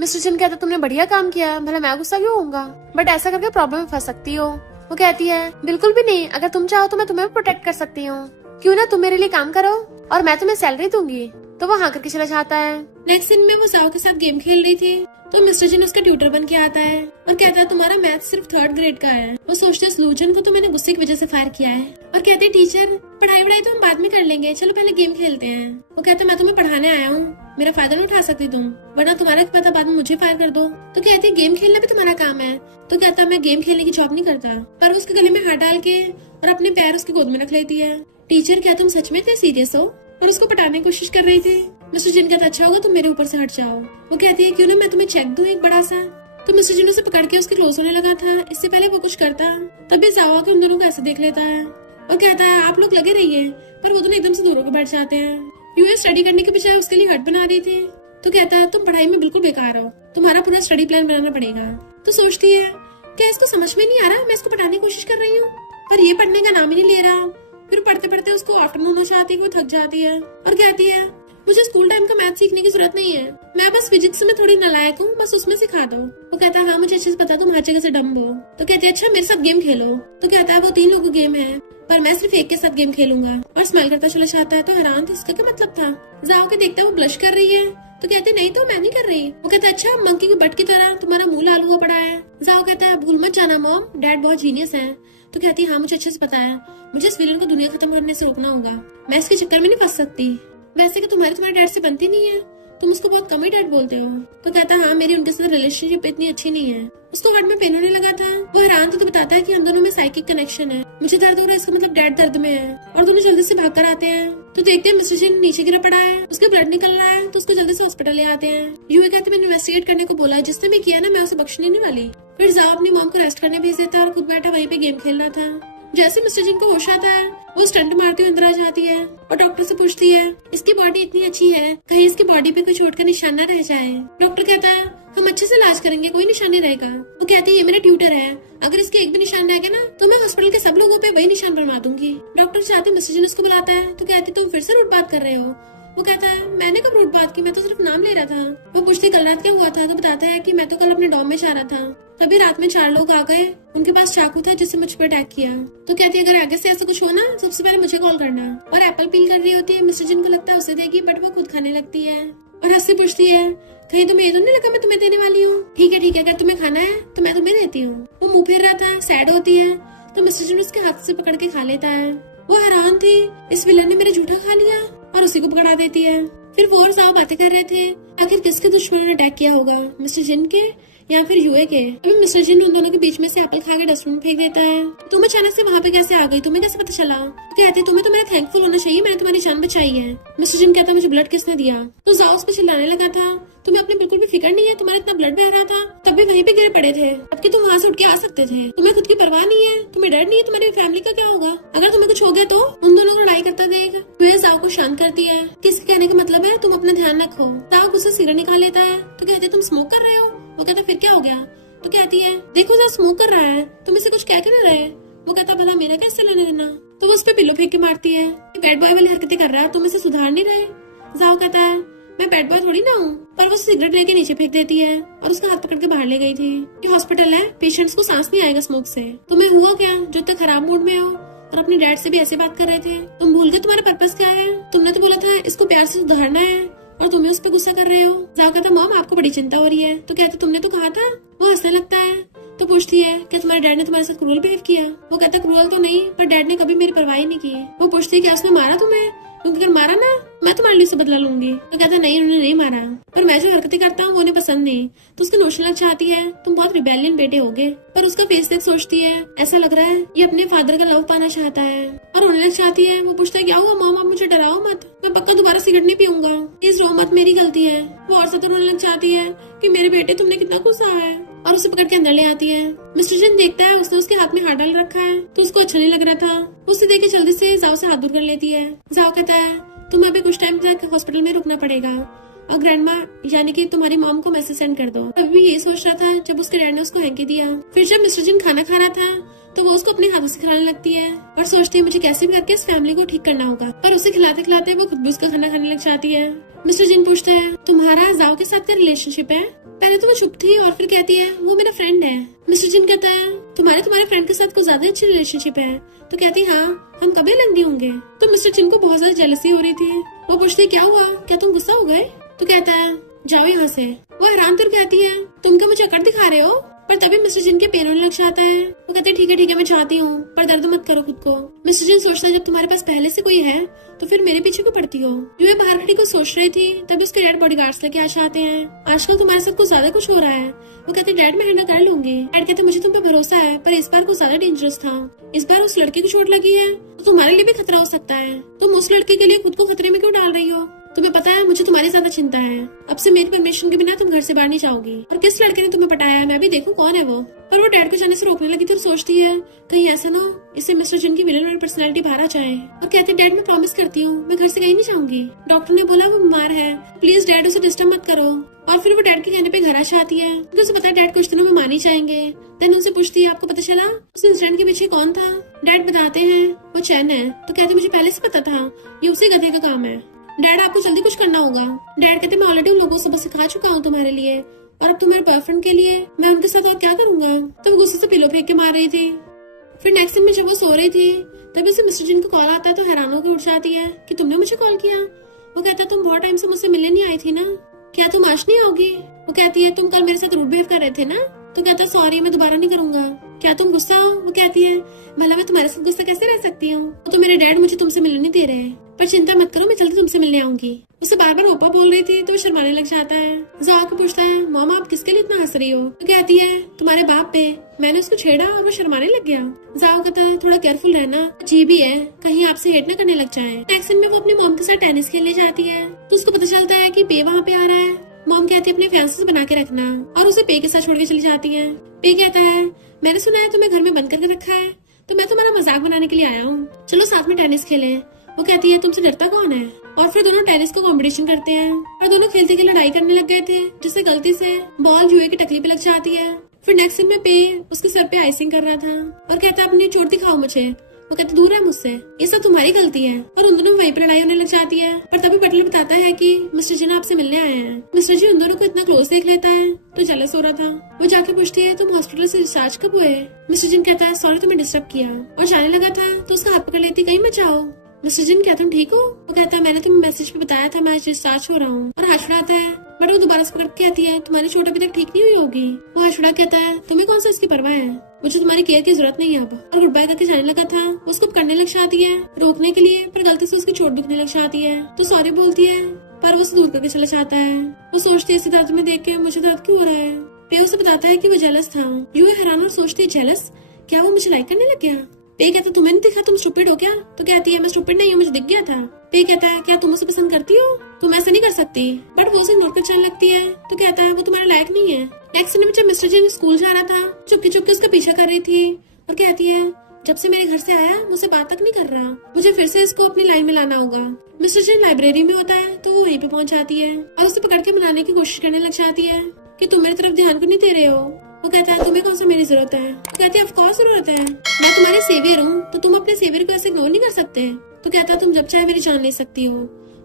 मिस्टर जिन कहता तुमने बढ़िया काम किया, भला मैं गुस्सा क्यों होऊंगा, बट ऐसा करके प्रॉब्लम में फंस सकती हो। वो कहती है बिल्कुल भी नहीं, अगर तुम चाहो तो मैं तुम्हें प्रोटेक्ट कर सकती हूँ, क्यों ना तुम मेरे लिए काम करो और मैं तुम्हें सैलरी दूंगी। तो वो हाँ करके चला जाता है। नेक्स्ट दिन में वो जाओ के साथ गेम खेल रही थी तो मिस्टर जिन उसका ट्यूटर बन के आता है और कहता है तुम्हारा मैथ सिर्फ 3rd ग्रेड का है। वो सोचते हैं लूजन को तो मैंने गुस्से की वजह से फायर किया है और कहते हैं टीचर पढ़ाई तो हम बाद में कर लेंगे, चलो पहले गेम खेलते हैं। वो कहते हैं मैं तुम्हें पढ़ाने आया हूँ, मेरा फायदा नहीं उठा सकती तुम, वरना तुम्हारा पता बाद में मुझे फायर कर दो। तो कहते हैं गेम खेलना भी तुम्हारा काम है। तो कहता है मैं गेम खेलने की जॉब नहीं करता। पर उसके गले में हाथ डाल के और अपने पैर उसकी गोद में रख लेती है। टीचर क्या तुम सच में इतने सीरियस हो? और उसको पटाने की कोशिश कर रही थी। मिस्टर जिन कहता अच्छा होगा तुम मेरे ऊपर से हट जाओ। वो कहती है क्यों ना मैं तुम्हें चेक दूं एक बड़ा सा। तो मिस्टर जिन उसे पकड़ के उसके क्लोज होने लगा था। इससे पहले वो कुछ करता तभी जाओ आकर उन दोनों को ऐसे देख लेता है और कहता है आप लोग लगे रहिए। पर वो दोनों एकदम से दूर होकर बैठ जाते हैं। यूएस स्टडी करने के बजाय उसके लिए हट बना रही थी। तो कहता है तुम पढ़ाई में बिल्कुल बेकार हो, तुम्हारा पूरा स्टडी प्लान बनाना पड़ेगा। तो सोचती है क्या इसको समझ में नहीं आ रहा, मैं इसको पढ़ाने की कोशिश कर रही हूँ पर ये पढ़ने का नाम ही नहीं ले रहा। फिर पढ़ते पढ़ते उसको आफ्टरनून हो जाती है, वो थक जाती है और कहती है मुझे स्कूल टाइम का मैथ सीखने की जरूरत नहीं है, मैं बस फिजिक्स में थोड़ी नालायक हूँ, बस उसमें सिखा दो। वो कहता है हाँ मुझे अच्छे से पता तुम हर जगह से डम्ब हो। तो कहती है अच्छा मेरे साथ गेम खेलो। तो कहता है वो 3 लोगों गेम है पर मैं सिर्फ एक के साथ गेम खेलूंगा और स्माइल करता चला जाता है। तो हैरान थी इसका क्या मतलब था। जाओ के देखता है वो ब्लश कर रही है। तो कहते नहीं तो मैं नहीं कर रही। वो कहता है अच्छा मंकी की बट की तरह तुम्हारा मुंह लाल हुआ पड़ा है। जाओ कहता है भूल मत जाना मॉम, डैड बहुत जीनियस है। तो कहती है हाँ मुझे अच्छे से पता है, मुझे इस विलन को दुनिया खत्म करने से रोकना होगा, मैं इसके चक्कर में नहीं फंस सकती। वैसे कि तुम्हारे डैड से बनती नहीं है। तुम उसको बहुत कम ही डैड बोलते हो। तो कहता हाँ, मेरी उनके साथ रिलेशनशिप इतनी अच्छी नहीं है। उसको हार्ट में पेन होने लगा था। वो हैरान था तो बताता है कि हम दोनों में साइकिक कनेक्शन है। मुझे दर्द हो रहा है, इसका मतलब डैड दर्द में है। और दोनों जल्दी से भाग कर आते हैं तो देखते हैं मिस्टर जिन नीचे गिरा पड़ा है, उसके ब्लड निकल रहा है, तो उसको जल्दी से हॉस्पिटल ले आते हैं। यूए कहते मैंने इन्वेस्टिगेट करने को बोला है, जिसने मैं किया ना, मैं उसे बख्शने नहीं वाली। फिर जाओ अपनी मॉम को रेस्ट करने भेज देता है और खुद बैठा वहीं पे गेम खेल रहा था। जैसे मिस्टर जिन को होश आता है, वो स्टंट मारती हुई अंदर आ जाती है और डॉक्टर से पूछती है इसकी बॉडी इतनी अच्छी है, कहीं इसकी बॉडी पे कोई चोट का निशान न रह जाए। डॉक्टर कहता है हम अच्छे से इलाज करेंगे, कोई निशान नहीं रहेगा। वो कहती है ये मेरा ट्यूटर है, अगर इसके एक भी निशान रह गया ना तो मैं हॉस्पिटल के सब लोगों पे वही निशान बनवा दूंगी। डॉक्टर चाहते मिस्टर जिन उसको बुलाता है तो कहती तुम फिर से रूट बात कर रहे हो। वो कहता है मैंने कब रूट बात की, मैं तो सिर्फ नाम ले रहा था। वो पूछती कल रात क्या हुआ था, तो बताता है कि मैं तो कल अपने डॉम में जा रहा था, तभी रात में 4 लोग आ गए, उनके पास चाकू था जिससे मुझ पर अटैक किया। तो कहती है अगर आगे से ऐसा कुछ हो ना, सबसे पहले मुझे कॉल करना। और एप्पल पील कर रही होती है, मिस्टर जिन को लगता है उसे देगी, बट वो खुद खाने लगती है और हंसती पूछती है कहीं तुम्हें ये तो नहीं लगा मैं तुम्हें देने वाली हूँ। ठीक है, अगर तुम्हें खाना है तो मैं तुम्हें देती हूँ। वो मुंह फेर रहा था, सैड होती है तो मिस्टर जिन उसके हाथ से पकड़ के खा लेता है। वो हैरान थी, इस विलन ने मेरा जूठा खा लिया, और उसी को पकड़ा देती है। फिर वो और साहब बातें कर रहे थे आखिर किसके दुश्मनों ने अटैक किया होगा, मिस्टर जिन के या फिर यूए के। अभी मिस्टर जिन उन दोनों के बीच में से एप्पल खा के डस्टबिन में फेंक देता है। तुम अचानक से वहाँ पे कैसे आ गई, तुम्हें कैसे पता चला? कहते तुम्हें तो मेरा थैंकफुल होना चाहिए, मैंने तुम्हारी जान बचाई है। मिस्टर जिन कहता मुझे ब्लड किसने दिया? तो जाओ उस पे चिल्लाने लगा था तुम्हें अपनी बिल्कुल भी फिक्र नहीं है, तुम्हारा इतना ब्लड बह रहा था तब भी वहीं पे गिरे पड़े थे, अब कि तुम वहाँ से उठ के आ सकते थे। तुम्हें खुद की परवाह नहीं है, तुम्हें डर नहीं है, तुम्हारी फैमिली का क्या होगा? अगर तुम्हें कुछ हो गया तो उन दोनों को लड़ाई करता देगा। वह जाओ को शांत करती है कि इसके कहने का मतलब है तुम अपना ध्यान रखो। जाओ उससे सिगरेट निकाल लेता है तो कहते तुम स्मोक कर रहे हो? वो कहता फिर क्या हो गया? तो कहती है देखो जहाँ स्मोक कर रहा है, तुम इसे कुछ कह के ना रहे। वो कहता भला मेरा कैसे लेने देना? तो वो उस पे पिलो फेंक के मारती है, बैड बॉय वाली हरकतें कर रहा है, तुम इसे सुधार नहीं रहे। जाओ कहता है मैं बैड बॉय थोड़ी ना हूँ, पर वो सिगरेट लेके नीचे फेंक देती है और उसका हाथ पकड़ के बाहर ले गई थी। ये हॉस्पिटल है, पेशेंट्स को सांस नहीं आएगा स्मोक से। तुम्हें हुआ क्या जो इतना खराब मूड में हो और अपने डैड से भी ऐसे बात कर रहे थे? तुम भूल गए तुम्हारा पर्पस क्या है? तुमने तो बोला था इसको प्यार से सुधारना है और तुम्हें उस पर गुस्सा कर रहे हो। जाओ कहता मॉम आपको बड़ी चिंता हो रही है। तो कहता तुमने तो कहा था। वो हंसने लगता है तो पूछती है कि तुम्हारे डैड ने तुम्हारे साथ क्रूअल बिहेव किया? वो कहता क्रूअल तो नहीं, पर डैड ने कभी मेरी परवाह नहीं की। वो पूछती है क्या उसने मारा तुम्हें? क्योंकि अगर मारा ना मैं तुम्हारे लिए से बदला लूंगी। तो कहता नहीं उन्होंने नहीं मारा, पर मैं जो हरकतें करता हूँ वो उन्हें पसंद नहीं। तो उसकी नोशन लग चाहती है तुम बहुत रिबेलियन बेटे होगे, पर उसका फेस देख सोचती है ऐसा लग रहा है ये अपने फादर का लव पाना चाहता है और रोने लग चाहती है। वो पूछता है क्या हुआ मॉम, आप मुझे डराओ मत, मैं पक्का दोबारा सिगरेट नहीं पीऊंगा, प्लीज रो मत, मेरी गलती है। वो और ज्यादा रोने लग चाहती है कि मेरे बेटे तुमने कितना गुस्सा है, और उसे पकड़ के अंदर ले आती है। मिस्टर जिन देखता है उसने उसके हाथ में हाथ डाल रखा है तो उसको अच्छा नहीं लग रहा था। उसे देख के जल्दी से जाओ से हाथ दूर कर लेती है। जाओ कहता है तुम्हें अभी कुछ टाइम तक हॉस्पिटल में रुकना पड़ेगा और ग्रैंडमा यानी कि तुम्हारी मॉम को मैसेज सेंड कर दो। अभी यही सोच रहा था जब उसके डैड ने उसको हैंकी दिया। फिर जब मिस्टर जिन खाना खा रहा था तो वो उसको अपने हाथों से खिलाने लगती है और सोचती है मुझे कैसे भी करके इस फैमिली को ठीक करना होगा, पर उसे खिलाते खिलाते वो खुद भी उसका खाना खाने लग जाती है। मिस्टर जिन पूछते हैं तुम्हारा जाओ के साथ क्या रिलेशनशिप है? पहले तो वो चुप थी और फिर कहती है वो मेरा फ्रेंड है। मिस्टर जिन कहता है तुम्हारे फ्रेंड के साथ कुछ ज्यादा अच्छी रिलेशनशिप है? तो कहती हाँ हम कभी अलग नहीं होंगे। तो मिस्टर जिन को बहुत ज्यादा जेलसी हो रही थी। वो पूछती क्या हुआ, क्या तुम गुस्सा हो गए? तो कहता है जाओ यहाँ से। वो हैरान तुर कहती है तुम क्या मुझे अकड़ दिखा रहे हो? पर तभी मिस्टर जिन के पेन होने लग जाता है। वो कहते हैं ठीक है मैं चाहती हूँ, पर दर्द मत करो खुद को। मिस्टर जिन सोचता है जब तुम्हारे पास पहले से कोई है तो फिर मेरे पीछे क्यों पड़ती हो? यूए बाहर खड़ी को सोच रही थी तभी उसके डैड बॉडीगार्ड्स लेके आ जाते हैं। आजकल तुम्हारे साथ कुछ ज्यादा कुछ हो रहा है। वो कहते डैड मैं हैंडल कर लूंगी। डैड कहते मुझे तुम पे भरोसा है, पर इस बार कुछ ज्यादा डेंजरस था। इस बार उस लड़के को चोट लगी है तो तुम्हारे लिए भी खतरा हो सकता है। तुम उस लड़के के लिए खुद को खतरे में क्यों डाल रही हो? तुम्हें पता है मुझे तुम्हारी ज्यादा चिंता है। अब से मेरी परमिशन के बिना तुम घर से बाहर नहीं जाओगी। और किस लड़के ने तुम्हें पटाया है मैं भी देखूं कौन है वो। पर वो डैड को जाने से रोकने लगी तो सोचती है कहीं ऐसा ना हो इससे मिस्टर जिन की विलन वाली पर्सनैलिटी बाहर आ जाए। और कहते डैड मैं प्रॉमिस करती हूँ मैं घर से कहीं नहीं जाऊंगी। डॉक्टर ने बोला वो बीमार है, प्लीज डैड उसे डिस्टर्ब मत करो। और फिर वो डैड के कहने पे घर आ जाती है क्योंकि उसे पता है डैड कुछ दिनों में मान ही जाएंगे। देन उनसे पूछती है आपको पता चला उस इंसिडेंट के पीछे कौन था? डैड बताते हैं वो चैन है। तो कहते मुझे पहले से पता था ये उसी गधे का काम है। डैड आपको जल्दी कुछ करना होगा। डैड कहते मैं ऑलरेडी उन लोगों को सबक सिखा चुका हूँ तुम्हारे लिए, और अब तुम मेरे बॉयफ्रेंड के लिए मैं उनके साथ और क्या करूंगा? तो वो गुस्से से पिलो फेंक के मार रही थी। फिर नेक्स्ट दिन में जब वो सो रही थी तभी उसे मिस्टर जिन को कॉल आता है तो हैरान होकर उठ जाती है कि तुमने मुझे कॉल किया। वो कहता तुम बहुत टाइम से मुझसे मिलने नहीं आई थी ना, क्या तुम आज नहीं आओगी? वो कहती है तुम कल मेरे साथ रूड बिहेव कर रहे थे ना। तो कहता सॉरी मैं दोबारा नहीं करूंगा। क्या तुम गुस्सा हो? वो कहती है भला मैं तुम्हारे साथ गुस्सा कैसे रह सकती हूँ? तो मेरे डैड मुझे तुमसे मिलने नहीं दे रहे हैं, पर चिंता मत करो मैं जल्दी तुमसे मिलने आऊंगी। उसे बार बार ओपा बोल रही थी तो वो शर्माने लग जाता है। जाओ आके पूछता है, मॉम आप किसके लिए इतना हंस रही हो? तो कहती है, तुम्हारे बाप पे। मैंने उसको छेड़ा और वो शर्माने लग गया। जाओ कहता है, थोड़ा केयरफुल रहना, जी भी है, कहीं आपसे हेट न करने लग जाए। एक्शन में वो अपनी मॉम के साथ टेनिस खेलने जाती है तो उसको पता चलता है कि पे वहाँ पे आ रहा है। मॉम कहती है अपने फैंसी से बना के रखना और उसे पे के साथ छोड़ के चली जाती है। पे कहता है, मैंने सुना है तुम्हें घर में बंद करके रखा है, तो मैं तुम्हारा मजाक बनाने के लिए आया हूँ, चलो साथ में टेनिस खेलें। वो कहती है, तुमसे डरता कौन है? और फिर दोनों टेनिस का कंपटीशन करते हैं और दोनों खेलते खेलते लड़ाई करने लग गए थे, जिससे गलती से बॉल जुए की टकली पे लग जाती है। फिर नेक्स्ट सीन में पे उसके सर पे आइसिंग कर रहा था और कहता है, अपनी चोट दिखाओ मुझे। वो कहते, दूर है मुझसे, ये सब तुम्हारी गलती है। और उन दोनों वहीं पर लड़ाई होने लग जाती है। पर तभी बटलर बताता है कि मिस्टर जी आपसे मिलने आए हैं। मिस्टर जी उन दोनों को इतना क्लोज देख लेता है तो जेलस हो रहा था। वो जाके पूछती है, तुम हॉस्पिटल से डिस्चार्ज कब हुए? मिस्टर जिन कहता है, सॉरी तुम्हें डिस्टर्ब किया, और जाने लगा था तो उसका हाथ पकड़ लेती, कहीं मत जाओ। मिस्टर जिन, क्या तुम ठीक हो? वो कहता है, मैंने तुम्हें मैसेज पे बताया था मैं डिस्चार्ज हो रहा हूँ, और हाथ छुड़ाता है। बट वो दोबारा से पकड़ के कहती है, तुम्हारी चोट अभी तक ठीक नहीं हुई होगी। वो हाथ छुड़ा कहता है, तुम्हें कौन सा इसकी परवाह है, मुझे तुम्हारी केयर की जरूरत नहीं है अब। और गुड बाय करके जाने लगा था। उसको करने लग जाती है रोकने के लिए, पर गलती से उसकी चोट दुखने लग जाती है तो सॉरी बोलती है, पर वो उसे दूर करके चला जाता है। वो सोचती है, इसे दर्द में देख के मुझे दर्द क्यों हो रहा है। पे उसे बताता है कि वो जेलस था। यूं हैरान और सोचती है, जेलस? क्या वो मुझे लाइक करने लग गया? पे कहता, तुम्हें नहीं दिखा, तुम स्टूपिड हो क्या? तो कहती है, मैं स्टूपिड नहीं हूँ, मुझे दिख गया था। पे कहता है, क्या तुम उसे पसंद करती हो? तुम ऐसे नहीं कर सकती। बट वो उसे इग्नोर कर चलने लगती है तो कहता है, वो तुम्हारे लायक नहीं है। नेक्स्ट सीन में जब मिस्टर जी स्कूल जा रहा था, चुपके चुपके उसका पीछा कर रही थी और कहती है, जब से मेरे घर से आया मुझसे बात तक नहीं कर रहा, मुझे फिर से इसको अपनी लाइन में लाना होगा। मिस्टर जी लाइब्रेरी में होता है तो वो वहीं पे पहुंच जाती है और उसे पकड़ के मनाने की कोशिश करने लग जाती है कि तुम मेरी तरफ ध्यान क्यों नहीं दे रहे हो। वो कहता है, तुम्हें कौन सा मेरी जरूरत है? वो कहती है, ऑफ कोर्स जरूरत है, मैं तुम्हारी सेवियर हूँ तो तुम अपने सेवियर को ऐसे इग्नोर नहीं कर सकते। तो कहता है, तुम जब चाहे मेरी जान ले सकती हो।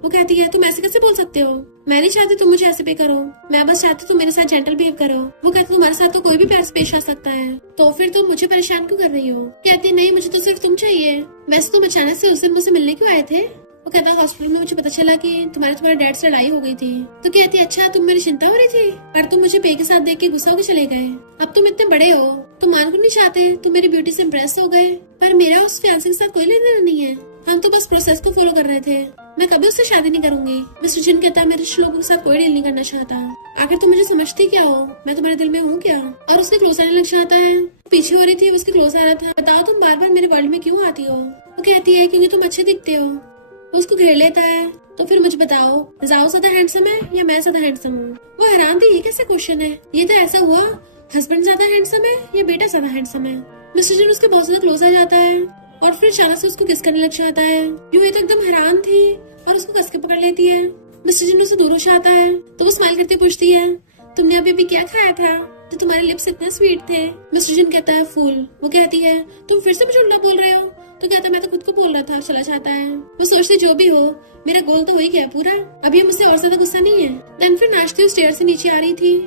वो कहती है, तुम ऐसे कैसे बोल सकते हो, मैं नहीं चाहती तुम मुझे ऐसे पे करो, मैं बस चाहती तुम मेरे साथ जेंटल बिहेव करो। वो कहती, तुम्हारे साथ तो कोई भी प्यार से पेश आ सकता है, तो फिर तुम मुझे परेशान क्यों कर रही हो? कहती, नहीं मुझे तो सिर्फ तुम चाहिए। वैसे तुम अचानक से उस दिन मुझसे मिलने क्यों आए थे? वो कहता, हॉस्पिटल में मुझे पता चला कि तुम्हारे डैड से लड़ाई हो गई थी। तो कहती, अच्छा तुम मेरी चिंता हो रही थी, पर तुम मुझे पे के साथ देख के गुस्सा होकर चले गए। अब तुम इतने बड़े हो, तुम मान को नहीं चाहते, तुम मेरी ब्यूटी से इम्प्रेस हो गए, पर मेरा उस फियांसे के साथ कोई लेना देना नहीं है, हम तो बस प्रोसेस को फॉलो कर रहे थे, मैं कभी उससे शादी नहीं करूंगी। मिस्टर जिन कहता है, मैं रिश्ते लोगों के साथ कोई डील नहीं करना चाहता, आखिर तुम मुझे समझती क्या हो, मैं तुम्हारे दिल में हूँ क्या? और उसके क्लोज आने लग जाता है। पीछे हो रही थी, उसके क्लोज आ रहा था। बताओ तुम बार बार मेरे वर्ल्ड में क्यों आती हो? वो कहती है, क्योंकि तुम अच्छे दिखते हो। वो उसको घेर लेता है, तो फिर मुझे बताओ, जाओ ज्यादा हैंडसम है या मैं ज्यादा हैंडसम हूँ? वो हैरान थी, ये कैसे क्वेश्चन है, ये तो ऐसा हुआ हस्बैंड ज्यादा हैंडसम है या बेटा ज्यादा हैंडसम है। मिस्टर जिन उसके बहुत ज्यादा क्लोज आ जाता है और फिर अचानक से उसको किस करने लग जाता है। यूं ये तो एकदम हैरान थी और उसको कस के पकड़ लेती है। मिस्टर जिन उसे दूर हो जाता है तो वो स्माइल करते पूछती है, तुमने अभी क्या खाया था तो तुम्हारे लिप्स इतने स्वीट थे? मिस्टर जिन कहता है, फूल। वो कहती है, तुम फिर से मुझे उल्टा बोल रहे हो? तो कहता, मैं तो खुद को बोल रहा था, और चला जाता है। वो सोचती, जो भी हो मेरा गोल तो हो ही गया पूरा, अभी मुझसे और ज्यादा गुस्सा नहीं है। देन फिर नाचती हुई स्टेयर से नीचे आ रही थी।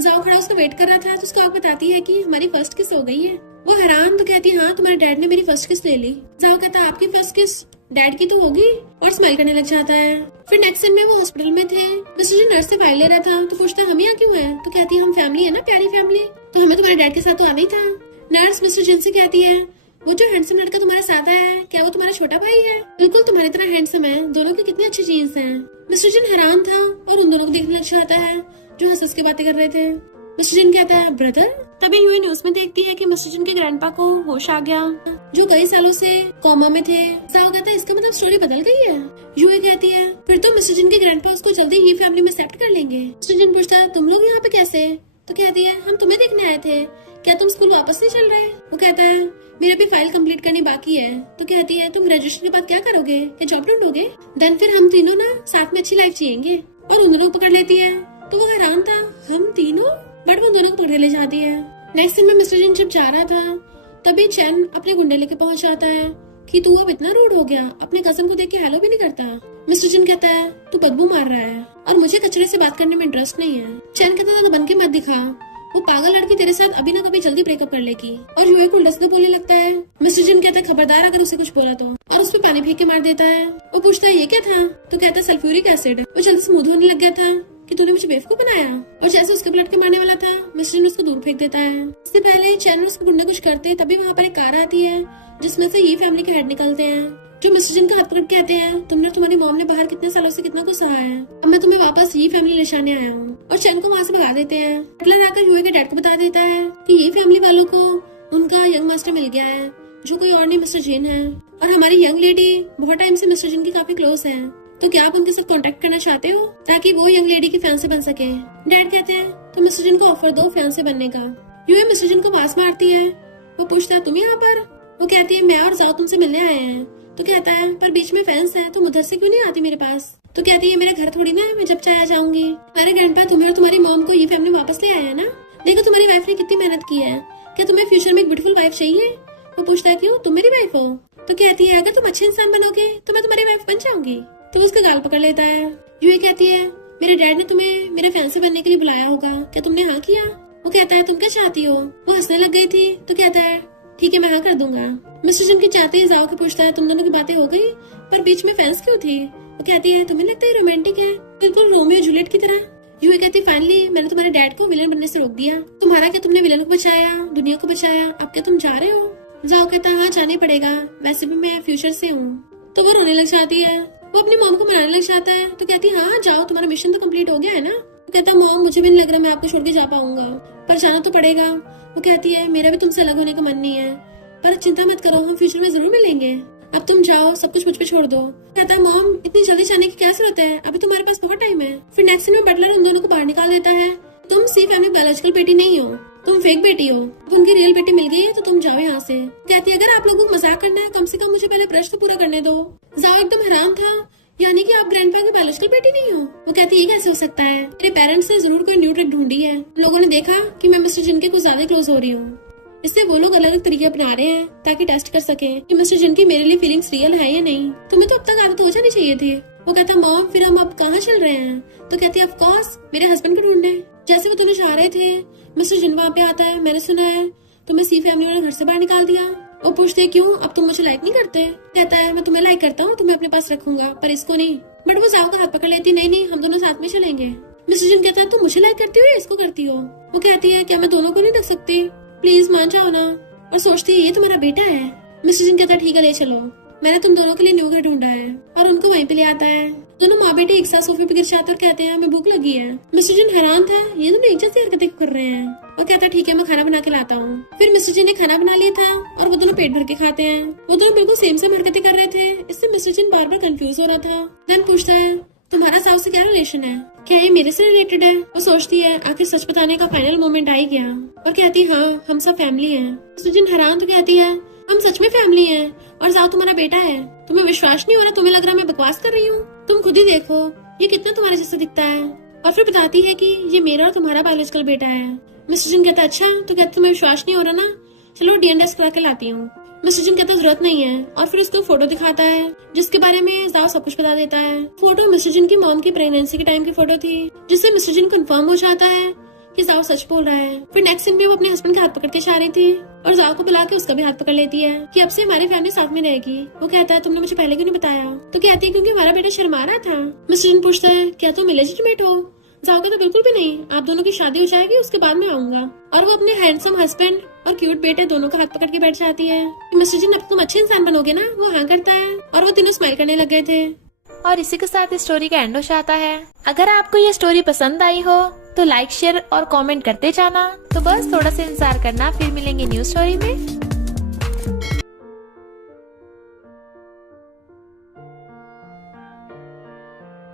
जाओ खड़ा उसका वेट कर रहा था तो उसको आग बताती है कि हमारी फर्स्ट किस हो गई है। वो हैरान तो कहती, हाँ तुम्हारे डैड ने मेरी फर्स्ट किस ले ली। जाओ कहता, आपकी फर्स्ट किस डैड की तो होगी, और स्माइल करने लग जाता है। फिर नेक्स्ट सीन में वो हॉस्पिटल में थे। मिस्टर जी नर्स से फाइल ले रहा था तो पूछता, हम यहाँ क्यों हैं? तो कहती है, हम फैमिली है ना, प्यारी फैमिली, तो हमें तुम्हारे डैड के साथ तो आना ही था। नर्स मिस्टर जिन से कहती है, वो जो हैंडसम लड़का तुम्हारे साथ आया है, क्या वो तुम्हारा छोटा भाई है? बिल्कुल तुम्हारी तरह हैंडसम है, दोनों की कितनी अच्छी जीन्स हैं। मिस्टर जिन हैरान था और उन दोनों को देखने लग जाता है जो हंस के बातें कर रहे थे। मिस्टर जिन कहता है, ब्रदर। तभी यूं न्यूज में देखती है कि मिस्टर जिन के ग्रैंडपा को होश आ गया, जो कई सालों से कोमा में थे। जाओ कहता है, इसका मतलब स्टोरी बदल गई है। यूं कहती है, फिर तो मिस्टर जिन के ग्रैंडपा उसको जल्दी ही फैमिली में एक्सेप्ट कर लेंगे। मिस्टर जिन पूछता है, तुम लोग यहाँ पे कैसे? तो कहती है, हम तुम्हें देखने आए थे, क्या तुम स्कूल वापस नहीं चल रहे? वो कहता है, मेरी भी फाइल कंप्लीट करनी बाकी है। तो कहती है, तुम ग्रेजुएशन के बाद क्या करोगे, या जॉब ढूंढोगे? देन फिर हम तीनों ना साथ में अच्छी लाइफ जिएंगे। और उन दोनों को पकड़ लेती है तो वो हैरान था, हम तीनों? बट वो दोनों को पकड़ ले जाती है। नेक्स्ट दिन में मिस्टर जिन जब जा रहा था तभी चैन अपने गुंडे लेके पहुंच जाता है कि तू अब इतना रूड हो गया, अपने कजन को देख के हेलो भी नहीं करता। मिस्टर जिन कहता है, तू बदबू मार रहा है और मुझे कचरे से बात करने में इंटरेस्ट नहीं है। चैन कहता था, बन के मत दिखा, वो पागल लड़की तेरे साथ अभी ना कभी जल्दी ब्रेकअप कर लेगी। और यूए को उल्टा बोलने लगता है। मिस्टर जिन कहता है, खबरदार अगर उसे कुछ बोला तो, और उस पर पानी फेंक के मार देता है। वो पूछता है, ये क्या था? तो कहता है, सल्फ्यूरिक एसिड। वो जल्दी स्मूथ होने लग गया था कि तूने मुझे बेवकूफ बनाया, और जैसे उसके ब्लड के मारने वाला था मिस्टर जिन उसको दूर फेंक देता है। इससे पहले चैन और उसके गुंडे कुछ करते तभी वहाँ पर एक कार आती है जिसमें से ये फैमिली के हेड निकलते हैं। जो मिस्टर जिन का हाथ पकड़ के कहते हैं, तुमने और तुम्हारी मॉम ने बाहर कितने सालों से कितना कुछ सहा है, अब मैं तुम्हें वापस ये फैमिली लेने आया हूँ। और चैन को वहाँ से भगा देते हैं। बटलर आकर ह्यूए के डैड को बता देता है कि ये फैमिली वालों को उनका यंग मास्टर मिल गया है, जो कोई और नहीं मिस्टर जिन है, और हमारी यंग लेडी बहुत टाइम से मिस्टर जिन की काफी क्लोज है। तो क्या आप उनके साथ कांटेक्ट करना चाहते हो ताकि वो यंग लेडी की फैन से बन सके? डैड कहते हैं तो मिस्टर जिन को ऑफर दो फैन से बनने का। ह्यूए मिस्टर जिन को आवाज मारती है। वो पूछता है तुम यहाँ पर? वो कहती है मैं और जाओ तुमसे मिलने आए हैं। तो कहता है पर बीच में फैंस है, तुम उधर से क्यों नहीं आती मेरे पास? तो कहती है मेरे घर थोड़ी ना है, मैं जब चाहे आ जाऊंगी। तुम्हारे ग्रैंडपा तुम्हें और तुम्हारी मॉम को ये फैमिली वापस ले आया है ना। देखो तुम्हारी वाइफ ने कितनी मेहनत की है, क्या तुम्हें फ्यूचर में एक ब्यूटीफुल वाइफ चाहिए? वो पूछता है क्यों, तुम मेरी वाइफ हो? तो कहती है अगर तुम अच्छे इंसान बनोगे तो मैं तुम्हारी वाइफ बन जाऊंगी। तो उसका गाल पकड़ लेता है। ह्यूए कहती है मेरे डैड ने तुम्हें मेरे फैन से बनने के लिए बुलाया होगा, क्या तुमने हाँ किया? वो कहता है तुम क्या चाहती हो? वो हंसने लग गई थी। तो कहता है ठीक है मैं हाँ कर दूंगा। मिस्टर जिन की चाहते ही जाओ के पूछता है तुम दोनों की बातें हो गई, पर बीच में फैंस क्यों थी? वो कहती है तुम्हें लगता है रोमांटिक है, बिल्कुल रोमियो जूलियट की तरह। ह्यूए कहती फाइनली मैंने तुम्हारे डैड को विलन बनने से रोक दिया। तुम्हारा क्या, तुमने विलन को बचाया, दुनिया को बचाया, अब क्या तुम जा रहे हो? जाओ कहता हाँ जाना पड़ेगा, वैसे भी मैं फ्यूचर से हूँ। तो वो रोने लग जाती है। वो अपनी मॉम को मनाने लग जाता है। तो कहती हाँ जाओ, तुम्हारा मिशन तो कंप्लीट हो गया है ना। तो कहता मॉम मुझे भी नहीं लग रहा मैं आपको छोड़ के जा पाऊंगा, पर जाना तो पड़ेगा। वो कहती है मेरा भी तुमसे अलग होने का मन नहीं है, पर चिंता मत करो हम फ्यूचर में जरूर मिलेंगे, अब तुम जाओ सब कुछ मुझ पे छोड़ दो। कहता है मॉम इतनी जल्दी जाने की क्या जरूरत है, अभी तुम्हारे पास बहुत टाइम है। फिर नेक्स्ट सीन में बटलर उन दोनों को बाहर निकाल देता है। तुम सी फैमिली बायोलॉजिकल बेटी नहीं हो, तुम फेक बेटी हो। अब उनकी रियल बेटी मिल गई है तो तुम जाओ यहाँ से। कहती है अगर आप लोगों को मजाक करना है कम से कम मुझे पहले प्रश्न तो पूरा करने दो। जाओ एकदम हैरान था, यानी कि आप ग्रैंडपा की बायोलॉजिकल बेटी नहीं हो? वो कहती है ये कैसे हो सकता है, मेरे पेरेंट्स ने जरूर कोई न्यू ट्रिक ढूंढी है। लोगों ने देखा कि मैं मिस्टर जिन के कुछ ज्यादा क्लोज हो रही हूँ, इससे वो लोग अलग अलग तरीके अपना रहे हैं ताकि टेस्ट कर सके कि मिस्टर जिन की मेरे लिए फीलिंग्स रियल है या नहीं। तुम्हें तो अब तक आदत हो जानी चाहिए थी। वो कहता मॉम फिर हम अब कहाँ चल रहे हैं? तो कहती है ऑफ कोर्स मेरे हस्बैंड को ढूंढने। जैसे वो दोनों जा रहे थे मिस्टर जिन वहाँ पे आता है। मैंने सुना है तुम्हें सी फैमिली वाले घर से बाहर निकाल दिया। वो पूछते क्यों, अब तुम मुझे लाइक नहीं करते? कहता है मैं तुम्हें लाइक करता हूँ, तुम्हें अपने पास रखूंगा पर इसको नहीं। बट वो जाओ का हाथ पकड़ लेती, नहीं नहीं हम दोनों साथ में चलेंगे। मिस्टर जिन कहता है तुम मुझे लाइक करती हो या इसको करती हो? वो कहती है क्या मैं दोनों को नहीं रख सकती, प्लीज मान जाओ ना। और सोचती है ये तुम्हारा बेटा है। मिस्टर जिन कहता है ठीक है ले चलो, मैंने तुम दोनों के लिए न्यू घर ढूंढा है, और उनको वहीं पे ले आता है। दोनों माँ बेटे एक साथ सोफे पे गिर जाते और कहते हैं हमें भूख लगी है। मिस्टर जिन हैरान था, ये दोनों एक जैसी हरकतें कर रहे हैं, और कहता है ठीक है मैं खाना बना के लाता हूँ। फिर मिस्टर जिन ने खाना बना लिया था और वो दोनों पेट भर के खाते हैं। वो दोनों बिल्कुल सेम हरकतें कर रहे थे, इससे मिस्टर जिन बार बार कंफ्यूज हो रहा था। देन पूछता है तुम्हारा साहब से क्या रिलेशन है, क्या ये मेरे से रिलेटेड है? वो सोचती है आखिर सच बताने का फाइनल मोमेंट आ ही गया, और कहती हाँ हम सब फैमिली हैं। मिस्टर जिन हैरान तो कहती है हम सच में फैमिली हैं, और जाओ तुम्हारा बेटा है। तुम्हें विश्वास नहीं हो रहा, तुम्हें लग रहा मैं बकवास कर रही हूँ? तुम खुद ही देखो ये कितना तुम्हारे जैसा दिखता है। और फिर बताती है कि ये मेरा और तुम्हारा बायोलॉजिकल बेटा है। मिस्टर जिन कहता अच्छा, तो कहते तुम्हें विश्वास नहीं हो रहा ना, चलो डीएनए टेस्ट करा के लाती हूँ। मिस्टर जिन कहता जरूरत नहीं है, और फिर उसको फोटो दिखाता है जिसके बारे में जाओ सब कुछ बता देता है। फोटो मिस्टर जिन की मॉम की प्रेगनेंसी के टाइम की फोटो थी, जिससे मिस्टर जिन कंफर्म हो जाता है कि जाओ सच बोल रहा है। फिर नेक्स्ट सीन में वो अपने हस्बैंड के हाथ पकड़ के जा रही थी, और जाओ को बुला के उसका भी हाथ पकड़ लेती है कि अब से हमारी फैमिली साथ में रहेगी। वो कहता है तुमने मुझे पहले क्यों नहीं बताया? तो कहती है क्योंकि हमारा बेटा शर्मा रहा था। मिस्टर जिन पूछता है क्या तुम इलेजिटिमेट हो? जाओ के तो बिल्कुल भी नहीं, आप दोनों की शादी हो जाएगी उसके बाद में आऊंगा। और वो अपने हैंडसम हस्बैंड और क्यूट बेटे दोनों का हाथ पकड़ के बैठ जाती है। मिस्टर जिन अब तुम अच्छे इंसान बनोगे ना? वो हाँ करता है, और वो तीनों स्माइल करने लग गए थे। और इसी के साथ इस स्टोरी का एंड हो जाता है। अगर आपको ये स्टोरी पसंद आई हो तो लाइक शेयर और कमेंट करते जाना। तो बस थोड़ा सा इंतजार करना, फिर मिलेंगे न्यू स्टोरी में।